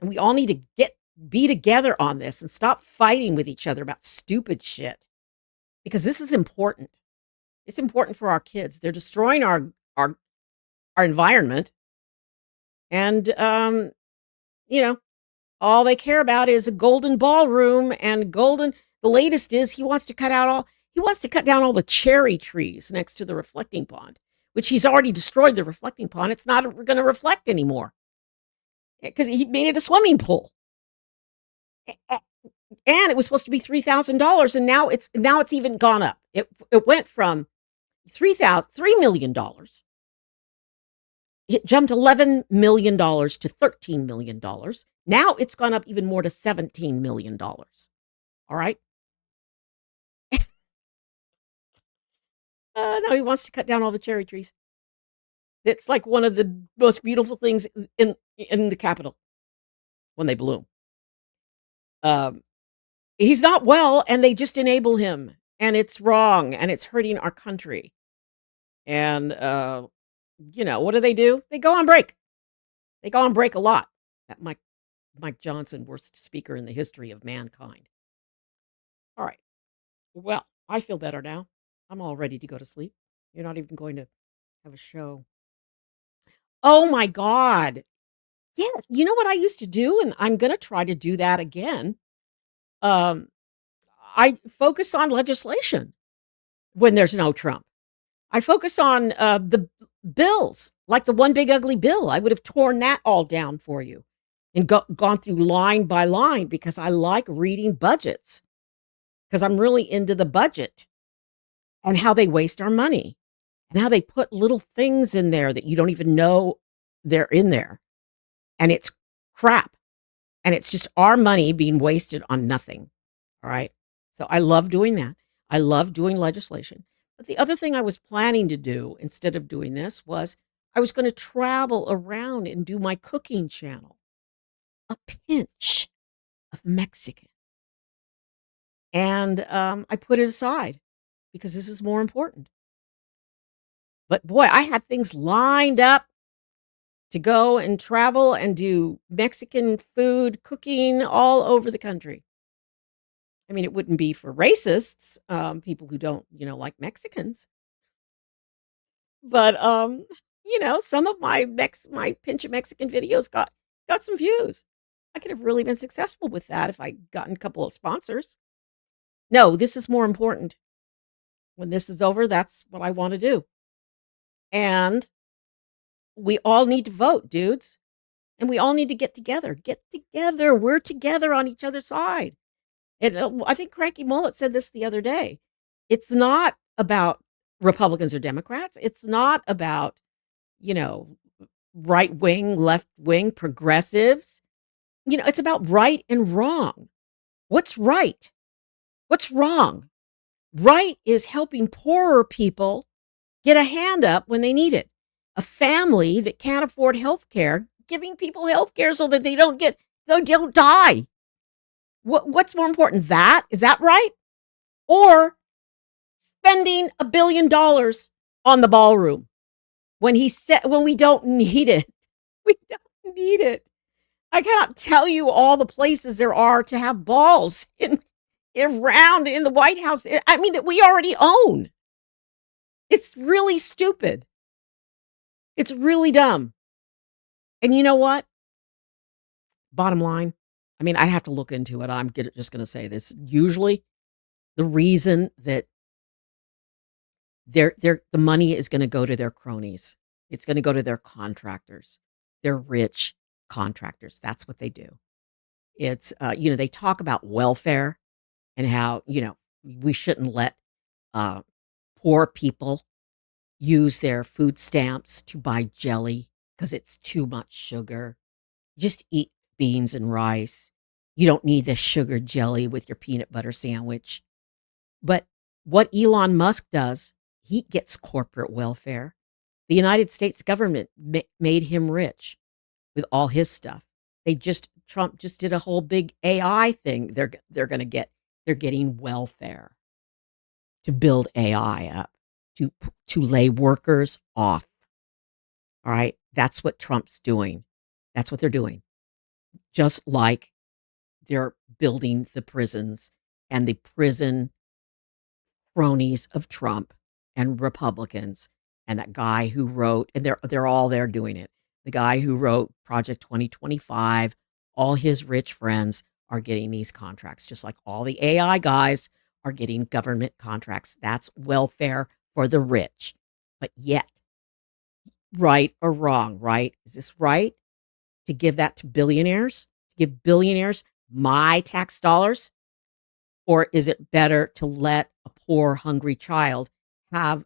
And we all need to be together on this and stop fighting with each other about stupid shit. Because this is important. It's important for our kids. They're destroying our environment. And all they care about is a golden ballroom and the latest is he wants to cut down all the cherry trees next to the reflecting pond, which he's already destroyed the reflecting pond. It's not going to reflect anymore because he made it a swimming pool. And it was supposed to be $3,000, and now it's even gone up. It went from $3 million. It jumped $11 million to $13 million. Now it's gone up even more to $17 million. All right. No, he wants to cut down all the cherry trees. It's like one of the most beautiful things in the Capitol when they bloom. He's not well, and they just enable him, and it's wrong, and it's hurting our country. And, what do? They go on break. They go on break a lot. That Mike Johnson, worst speaker in the history of mankind. All right. Well, I feel better now. I'm all ready to go to sleep. You're not even going to have a show. Oh my God. Yeah. You know what I used to do? And I'm going to try to do that again. Um, I focus on legislation when there's no Trump. I focus on the bills, like the one big ugly bill. I would have torn that all down for you and gone through line by line because I like reading budgets because I'm really into the budget and how they waste our money and how they put little things in there that you don't even know they're in there. And it's crap. And it's just our money being wasted on nothing. All right. So I love doing that. I love doing legislation. But the other thing I was planning to do instead of doing this was I was going to travel around and do my cooking channel. A pinch of Mexican. And I put it aside because this is more important. But boy, I had things lined up to go and travel and do Mexican food cooking all over the country. I mean, it wouldn't be for racists, people who don't, like Mexicans. But some of my pinch of Mexican videos got some views. I could have really been successful with that if I gotten a couple of sponsors. No, this is more important. When this is over, that's what I want to do. And we all need to vote, dudes. And we all need to get together. Get together. We're together on each other's side. And I think Cranky Mullet said this the other day. It's not about Republicans or Democrats. It's not about, you know, right wing, left wing, progressives. It's about right and wrong. What's right? What's wrong? Right is helping poorer people get a hand up when they need it. A family that can't afford health care, giving people health care so that they don't die. What's more important? Is that right? Or spending $1 billion on the ballroom when we don't need it. We don't need it. I cannot tell you all the places there are to have balls around in the White House. I mean, that we already own. It's really stupid. It's really dumb. And you know what? Bottom line, I mean, I'd have to look into it. Just going to say this. Usually, the reason that the money is going to go to their cronies. It's going to go to their contractors. They're rich contractors. That's what they do. It's they talk about welfare and how, we shouldn't let uh, poor people use their food stamps to buy jelly because it's too much sugar. Just eat beans and rice. You don't need the sugar jelly with your peanut butter sandwich. But what Elon Musk does, he gets corporate welfare. The United States government made him rich with all his stuff. Trump just did a whole big AI thing. They're getting welfare to build AI up, to lay workers off. All right, that's what Trump's doing. That's what they're doing. Just like they're building the prisons and the prison cronies of Trump and Republicans and that guy who wrote, and they're all there doing it. The guy who wrote Project 2025, all his rich friends are getting these contracts, just like all the AI guys are getting government contracts. That's welfare for the rich. But yet, right or wrong, right? Is this right to give that to billionaires? To give billionaires my tax dollars? Or is it better to let a poor, hungry child have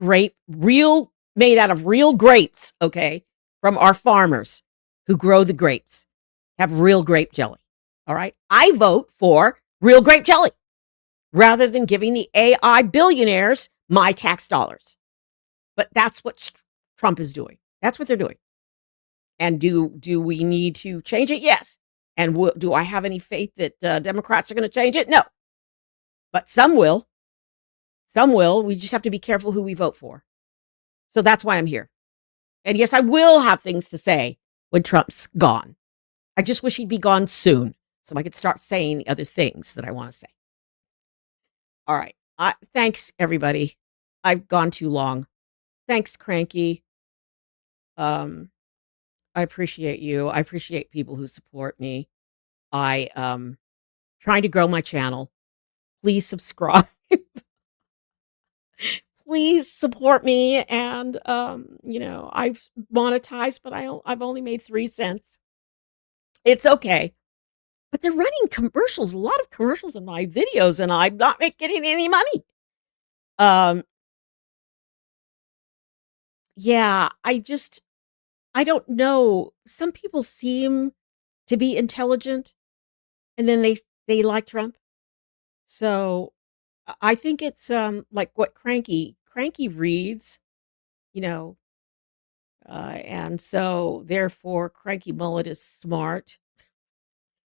made out of real grapes, okay, from our farmers who grow the grapes, have real grape jelly? All right. I vote for real grape jelly rather than giving the AI billionaires my tax dollars. But that's what Trump is doing. That's what they're doing. And do we need to change it? Yes. And do I have any faith that Democrats are going to change it? No, but some will. Some will. We just have to be careful who we vote for. So that's why I'm here. And yes, I will have things to say when Trump's gone. I just wish he'd be gone soon so I could start saying the other things that I want to say. All right. Thanks, everybody. I've gone too long. Thanks, Cranky. Um, I appreciate you. I appreciate people who support me. I trying to grow my channel. Please subscribe. Please support me. And I've monetized, but I've only made 3 cents. It's okay. But they're running commercials, a lot of commercials in my videos, and I'm not getting any money. Um, yeah, I don't know. Some people seem to be intelligent, and then they like Trump. So I think it's like what Cranky reads, you know, and so therefore Cranky Mullet is smart.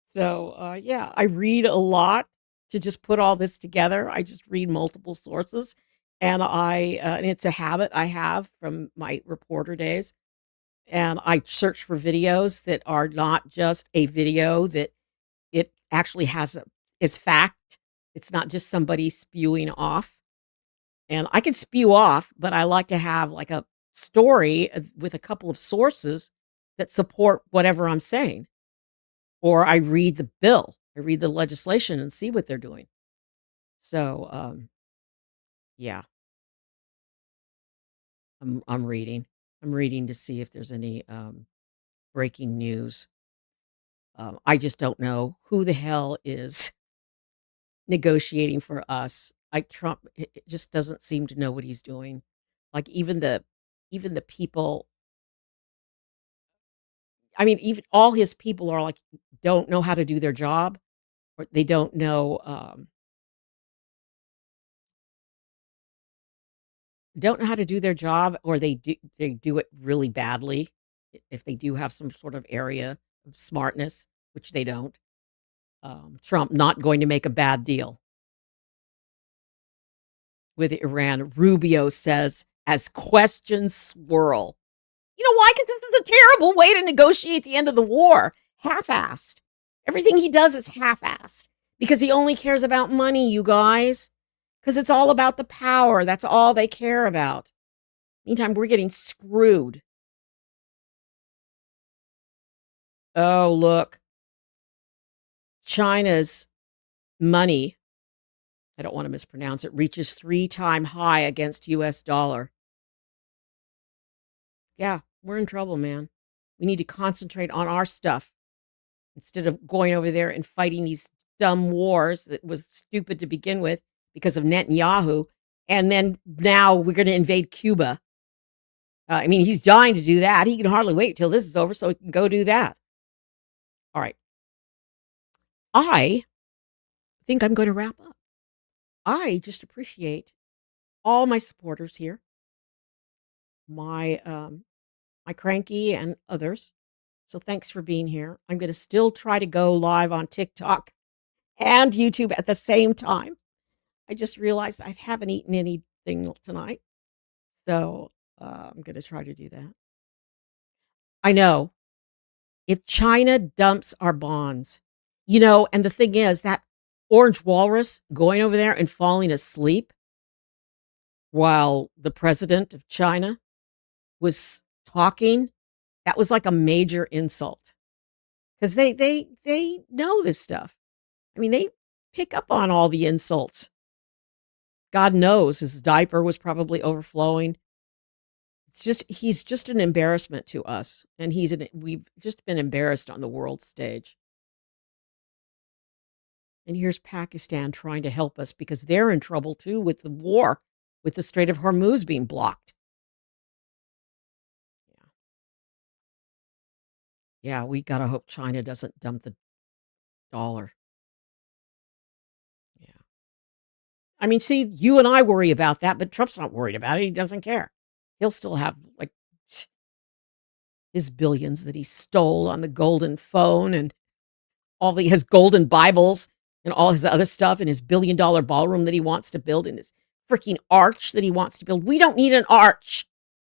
So yeah, I read a lot to just put all this together. I just read multiple sources, and and it's a habit I have from my reporter days. And I search for videos that are not just a video that it actually is fact. It's not just somebody spewing off. And I can spew off, but I like to have like a story with a couple of sources that support whatever I'm saying. Or I read the bill, I read the legislation and see what they're doing. So, yeah, I'm reading. I'm reading to see if there's any breaking news. I just don't know who the hell is negotiating for us. Like Trump it just doesn't seem to know what he's doing. Like even the people, I mean, even all his people are like don't know how to do their job, or they don't know how to do their job, or they do it really badly if they do have some sort of area of smartness, which they don't. Trump not going to make a bad deal with Iran, Rubio says, as questions swirl. You know why? Because this is a terrible way to negotiate the end of the war. Half-assed. Everything he does is half-assed because he only cares about money, you guys. Because it's all about the power. That's all they care about. Meantime, we're getting screwed. Oh, look. China's money, I don't want to mispronounce it, reaches 3-time high against US dollar. Yeah, we're in trouble, man. We need to concentrate on our stuff instead of going over there and fighting these dumb wars that was stupid to begin with because of Netanyahu. And then now we're going to invade Cuba. I mean, he's dying to do that. He can hardly wait till this is over so he can go do that. All right. I think I'm going to wrap up. I just appreciate all my supporters here, my cranky and others. So thanks for being here. I'm going to still try to go live on TikTok and YouTube at the same time. I just realized I haven't eaten anything tonight. So I'm going to try to do that. I know if China dumps our bonds, and the thing is that orange walrus going over there and falling asleep while the president of China was talking, that was like a major insult because they know this stuff. I mean, they pick up on all the insults. God knows his diaper was probably overflowing. He's just an embarrassment to us, and we've just been embarrassed on the world stage. And here's Pakistan trying to help us because they're in trouble too with the war, with the Strait of Hormuz being blocked. Yeah, we gotta hope China doesn't dump the dollar. Yeah. I mean, see, you and I worry about that, but Trump's not worried about it. He doesn't care. He'll still have like his billions that he stole on the golden phone and his golden Bibles and all his other stuff in his billion-dollar ballroom that he wants to build in his freaking arch that he wants to build. We don't need an arch,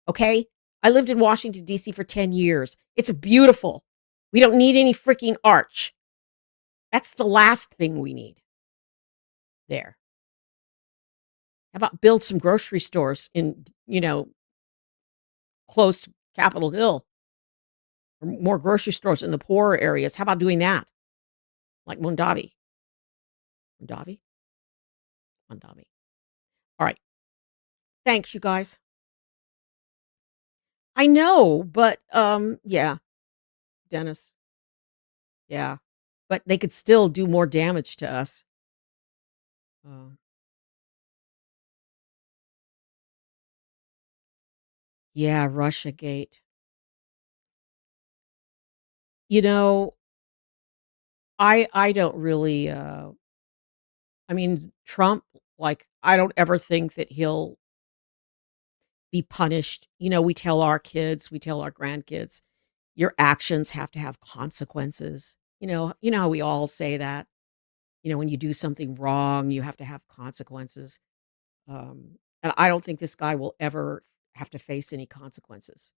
okay? I lived in Washington, D.C. for 10 years. It's beautiful. We don't need any freaking arch. That's the last thing we need there. How about build some grocery stores in, close to Capitol Hill? Or more grocery stores in the poorer areas. How about doing that? Like Mondavi. Mondavi? Mondavi. All right. Thanks, you guys. I know, but, yeah, Dennis. Yeah. But they could still do more damage to us. Uh, yeah, Russiagate. You know, I don't really, I mean, Trump, like, I don't ever think that he'll be punished. We tell our kids, we tell our grandkids, your actions have to have consequences. How we all say that. When you do something wrong, you have to have consequences. Um, and I don't think this guy will ever have to face any consequences.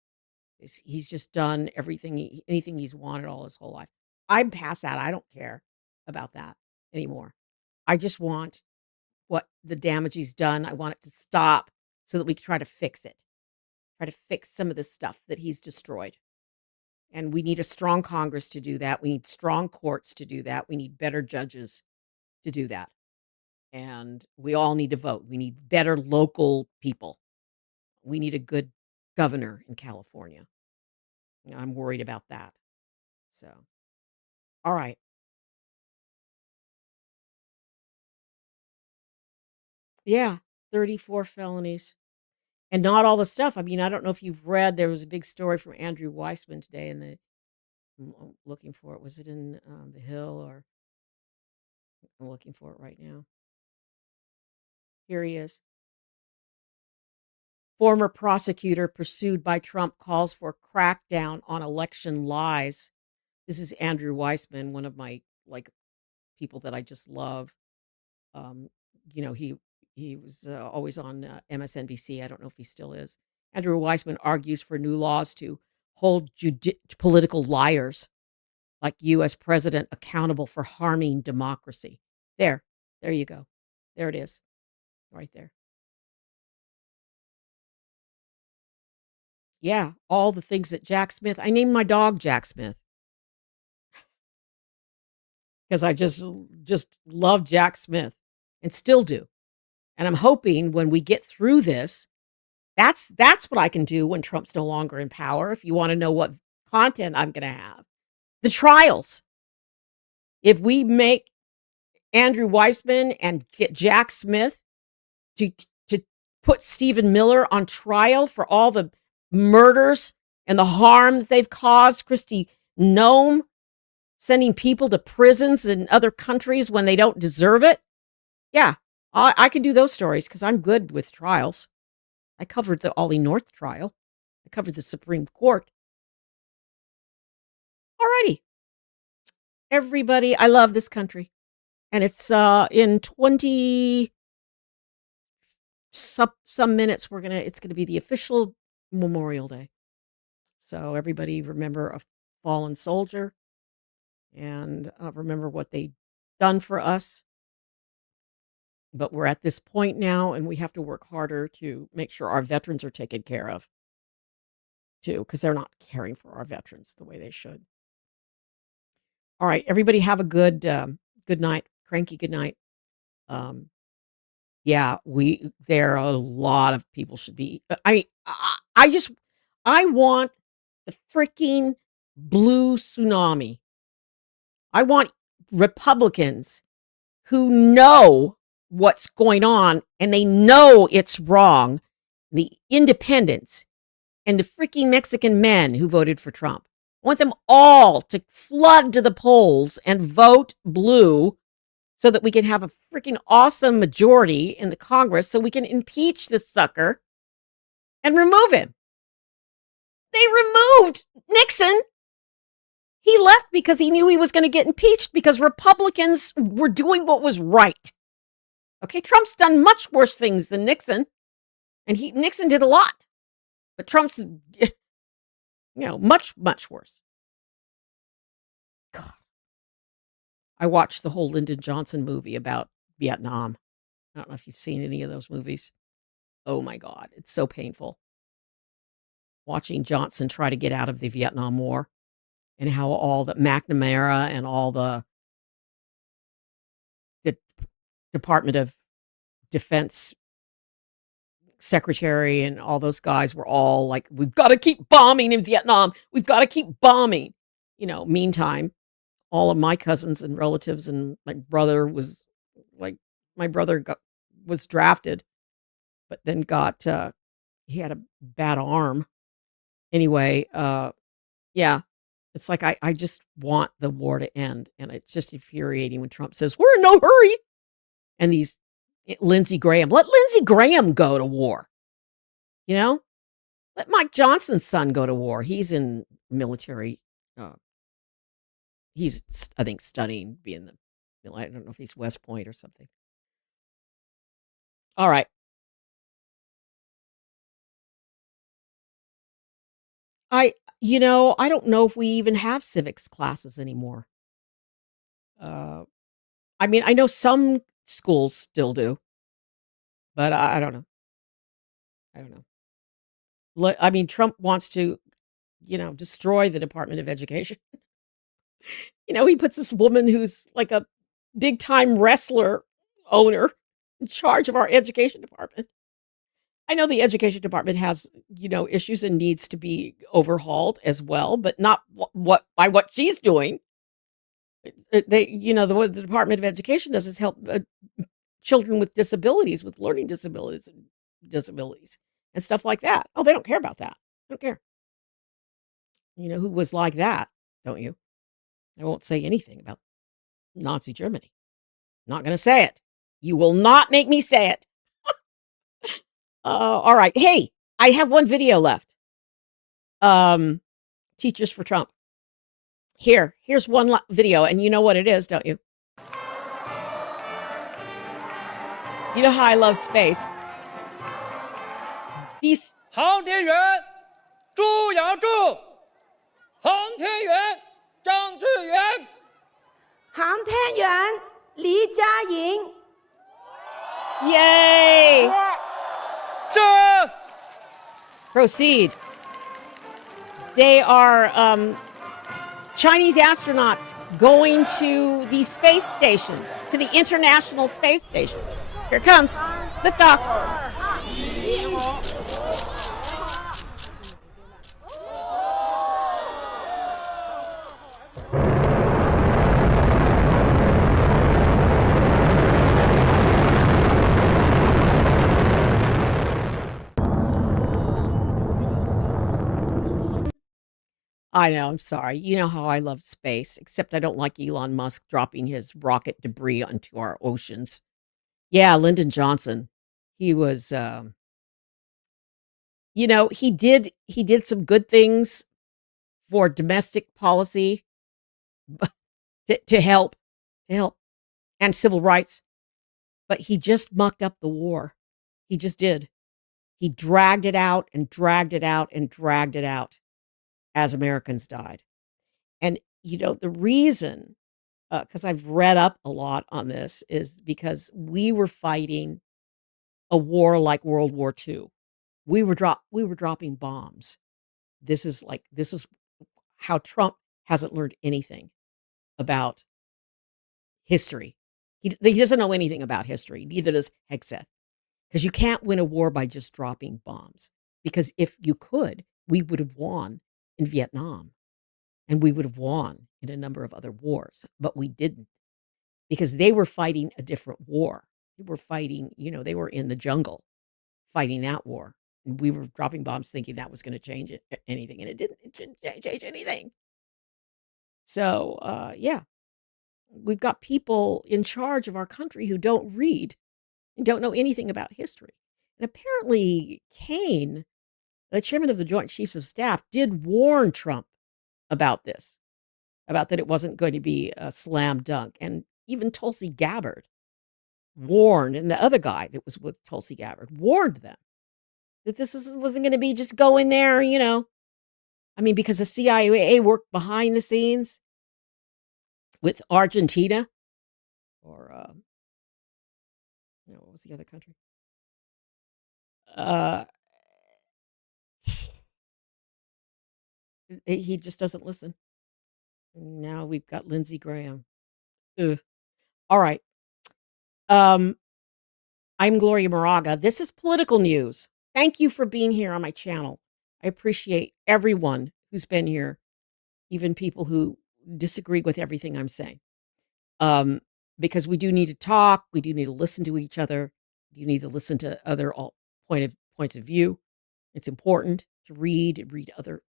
He's just done anything he's wanted all his whole life. I'm past that. I don't care about that anymore. I just want what the damage he's done. I want it to stop so that we can try to fix it. Try to fix some of the stuff that he's destroyed. And we need a strong Congress to do that. We need strong courts to do that. We need better judges to do that. And we all need to vote. We need better local people. We need a good governor in California. I'm worried about that. So, all right. Yeah, 34 felonies. And not all the stuff. I mean, I don't know if you've read, there was a big story from Andrew Weissman today in I'm looking for it. Was it in The Hill or I'm looking for it right now. Here he is. Former prosecutor pursued by Trump calls for crackdown on election lies. This is Andrew Weissman, one of my people that I just love. Um, he was always on MSNBC. I don't know if he still is. Andrew Weissman argues for new laws to hold political liars like U.S. president accountable for harming democracy. There you go. There it is, right there. Yeah, all the things that Jack Smith. I named my dog Jack Smith because I just love Jack Smith and still do. And I'm hoping when we get through this, that's what I can do when Trump's no longer in power. If you want to know what content I'm going to have, the trials. If we make Andrew Weissman and get Jack Smith to put Stephen Miller on trial for all the murders and the harm that they've caused, Kristi Noem sending people to prisons in other countries when they don't deserve it. Yeah, I can do those stories because I'm good with trials. I covered the Ollie North trial. I covered the Supreme Court. Alrighty. Everybody, I love this country. And it's in 20 some minutes it's gonna be the official Memorial Day. So everybody remember a fallen soldier and remember what they done for us. But we're at this point now, and we have to work harder to make sure our veterans are taken care of, too, because they're not caring for our veterans the way they should. All right, everybody have a good night. Cranky good night. Yeah, there are a lot of people should be. I want the freaking blue tsunami. I want Republicans who know what's going on and they know it's wrong, the independents and the freaking Mexican men who voted for Trump. I want them all to flood to the polls and vote blue so that we can have a freaking awesome majority in the Congress so we can impeach this sucker and remove him. They removed Nixon He left because he knew he was going to get impeached because Republicans were doing what was right. Okay, Trump's done much worse things than Nixon, and Nixon did a lot, but Trump's, much, much worse. God. I watched the whole Lyndon Johnson movie about Vietnam. I don't know if you've seen any of those movies. Oh my God, it's so painful. Watching Johnson try to get out of the Vietnam War and how all the McNamara and all the Department of Defense secretary and all those guys were all like, we've got to keep bombing in Vietnam. We've got to keep bombing. Meantime, all of my cousins and relatives and my brother was like, was drafted, but then he had a bad arm. Anyway, yeah, it's like, I just want the war to end. And it's just infuriating when Trump says, we're in no hurry. And Lindsey Graham, let Lindsey Graham go to war. Let Mike Johnson's son go to war. He's in military. Uh, he's, I think, studying being I don't know if he's West Point or something. All right. I don't know if we even have civics classes anymore. I mean, I know some schools still do, but I don't know. I don't know. I mean, Trump wants to, destroy the Department of Education. He puts this woman who's like a big time wrestler owner in charge of our education department. I know the education department has, issues and needs to be overhauled as well, but not by what she's doing. What the Department of Education does is help children with disabilities, with learning disabilities and stuff like that. Oh, they don't care about that. They don't care. You know who was like that, don't you? I won't say anything about Nazi Germany. Not going to say it. You will not make me say it. All right. Hey, I have one video left. Teachers for Trump. Here's one video, and you know what it is, don't you? You know how I love space. These 航天员朱亚柱，航天员张志远，航天员黎佳莹。 Yay! 这 Proceed. They are Chinese astronauts going to the space station, to the International Space Station. Here it comes. Liftoff. I know, I'm sorry. You know how I love space, except I don't like Elon Musk dropping his rocket debris onto our oceans. Yeah, Lyndon Johnson. He was he did some good things for domestic policy to help and civil rights, but he just mucked up the war. He just did. He dragged it out and dragged it out and dragged it out as Americans died. And, the reason, because I've read up a lot on this, is because we were fighting a war like World War II. We were dropping bombs. This is how Trump hasn't learned anything about history. He doesn't know anything about history. Neither does Hegseth. Because you can't win a war by just dropping bombs. Because if you could, we would have won in Vietnam. And we would have won in a number of other wars. But we didn't. Because they were fighting a different war. They were fighting, they were in the jungle fighting that war. And we were dropping bombs thinking that was going to change anything. And it didn't. It didn't change anything. So, yeah. We've got people in charge of our country who don't read and don't know anything about history. And apparently, Kane, the chairman of the Joint Chiefs of Staff, did warn Trump about this. about that it wasn't going to be a slam dunk. And even Tulsi Gabbard warned, and the other guy that was with Tulsi Gabbard warned them that wasn't going to be just go in there, I mean, because the CIA worked behind the scenes with Argentina or, what was the other country? Uh, he just doesn't listen. Now we've got Lindsey Graham. Ugh. All right. I'm Gloria Moraga. This is political news. Thank you for being here on my channel. I appreciate everyone who's been here, even people who disagree with everything I'm saying. Because we do need to talk. We do need to listen to each other. You need to listen to other points of view. It's important to read other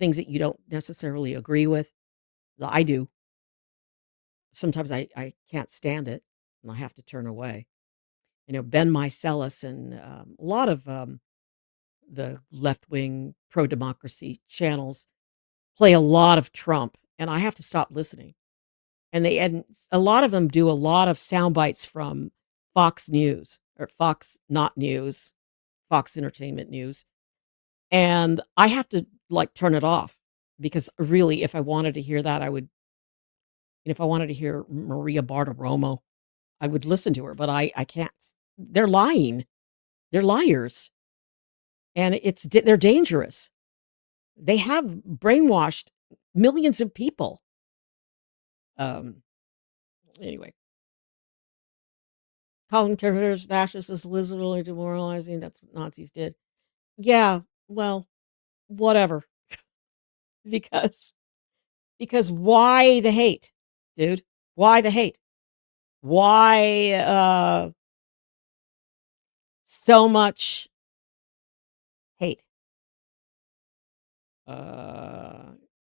things that you don't necessarily agree with. I do. Sometimes I can't stand it, and I have to turn away. Ben Meiselas and a lot of the left-wing pro-democracy channels play a lot of Trump, and I have to stop listening. And a lot of them do a lot of sound bites from Fox News or Fox Not News, Fox Entertainment News. And I have to turn it off because really, if I wanted to hear that, if I wanted to hear Maria Bartiromo, I would listen to her, but I can't. They're lying. They're liars. And they're dangerous. They have brainwashed millions of people. Anyway. Calling conservatives fascists is literally demoralizing. That's what Nazis did. Yeah, well, whatever. because why the hate, dude? Why the hate? Why so much hate?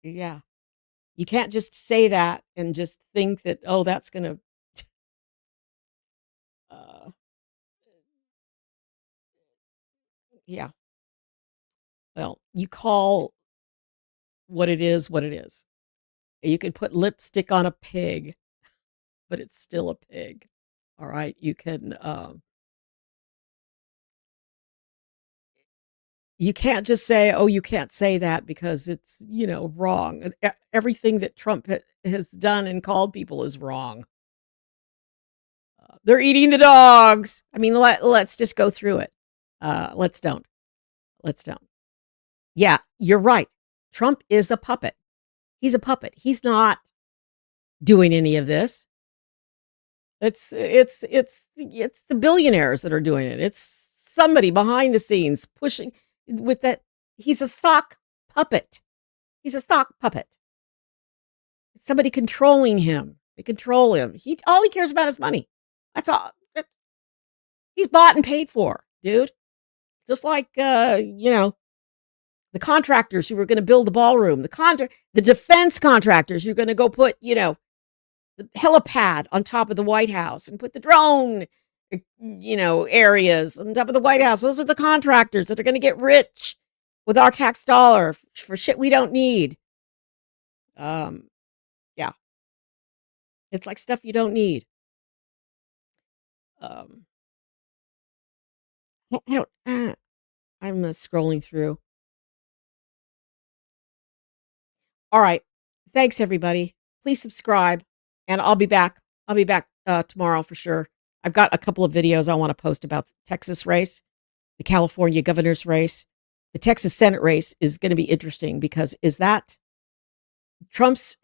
Yeah. You can't just say that and just think that, oh, that's going to yeah. Well, you call what it is what it is. You can put lipstick on a pig, but it's still a pig. All right. You can't just say, oh, you can't say that because it's, wrong. Everything that Trump has done and called people is wrong. They're eating the dogs. I mean, let's just go through it. Let's don't. Yeah, you're right. Trump is a puppet. He's a puppet. He's not doing any of this. It's the billionaires that are doing it. It's somebody behind the scenes pushing with that. He's a sock puppet. He's a sock puppet. It's somebody controlling him. They control him. All he cares about is money. That's all. He's bought and paid for, dude. Just like the contractors who were going to build the ballroom, the defense contractors who are going to go put, the helipad on top of the White House and put the drone, areas on top of the White House. Those are the contractors that are going to get rich with our tax dollar for shit we don't need. Yeah. It's like stuff you don't need. I don't, I'm scrolling through. All right. Thanks, everybody. Please subscribe, and I'll be back. I'll be back tomorrow for sure. I've got a couple of videos I want to post about the Texas race, the California governor's race. The Texas Senate race is going to be interesting because Trump's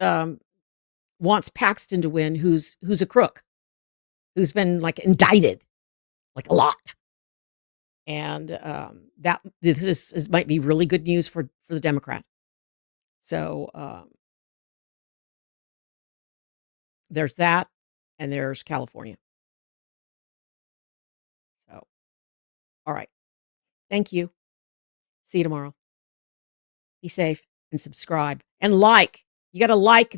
wants Paxton to win, who's a crook, who's been indicted a lot. And this might be really good news for the Democrat. So there's that, and there's California. So, all right. Thank you. See you tomorrow. Be safe and subscribe and like. You got to like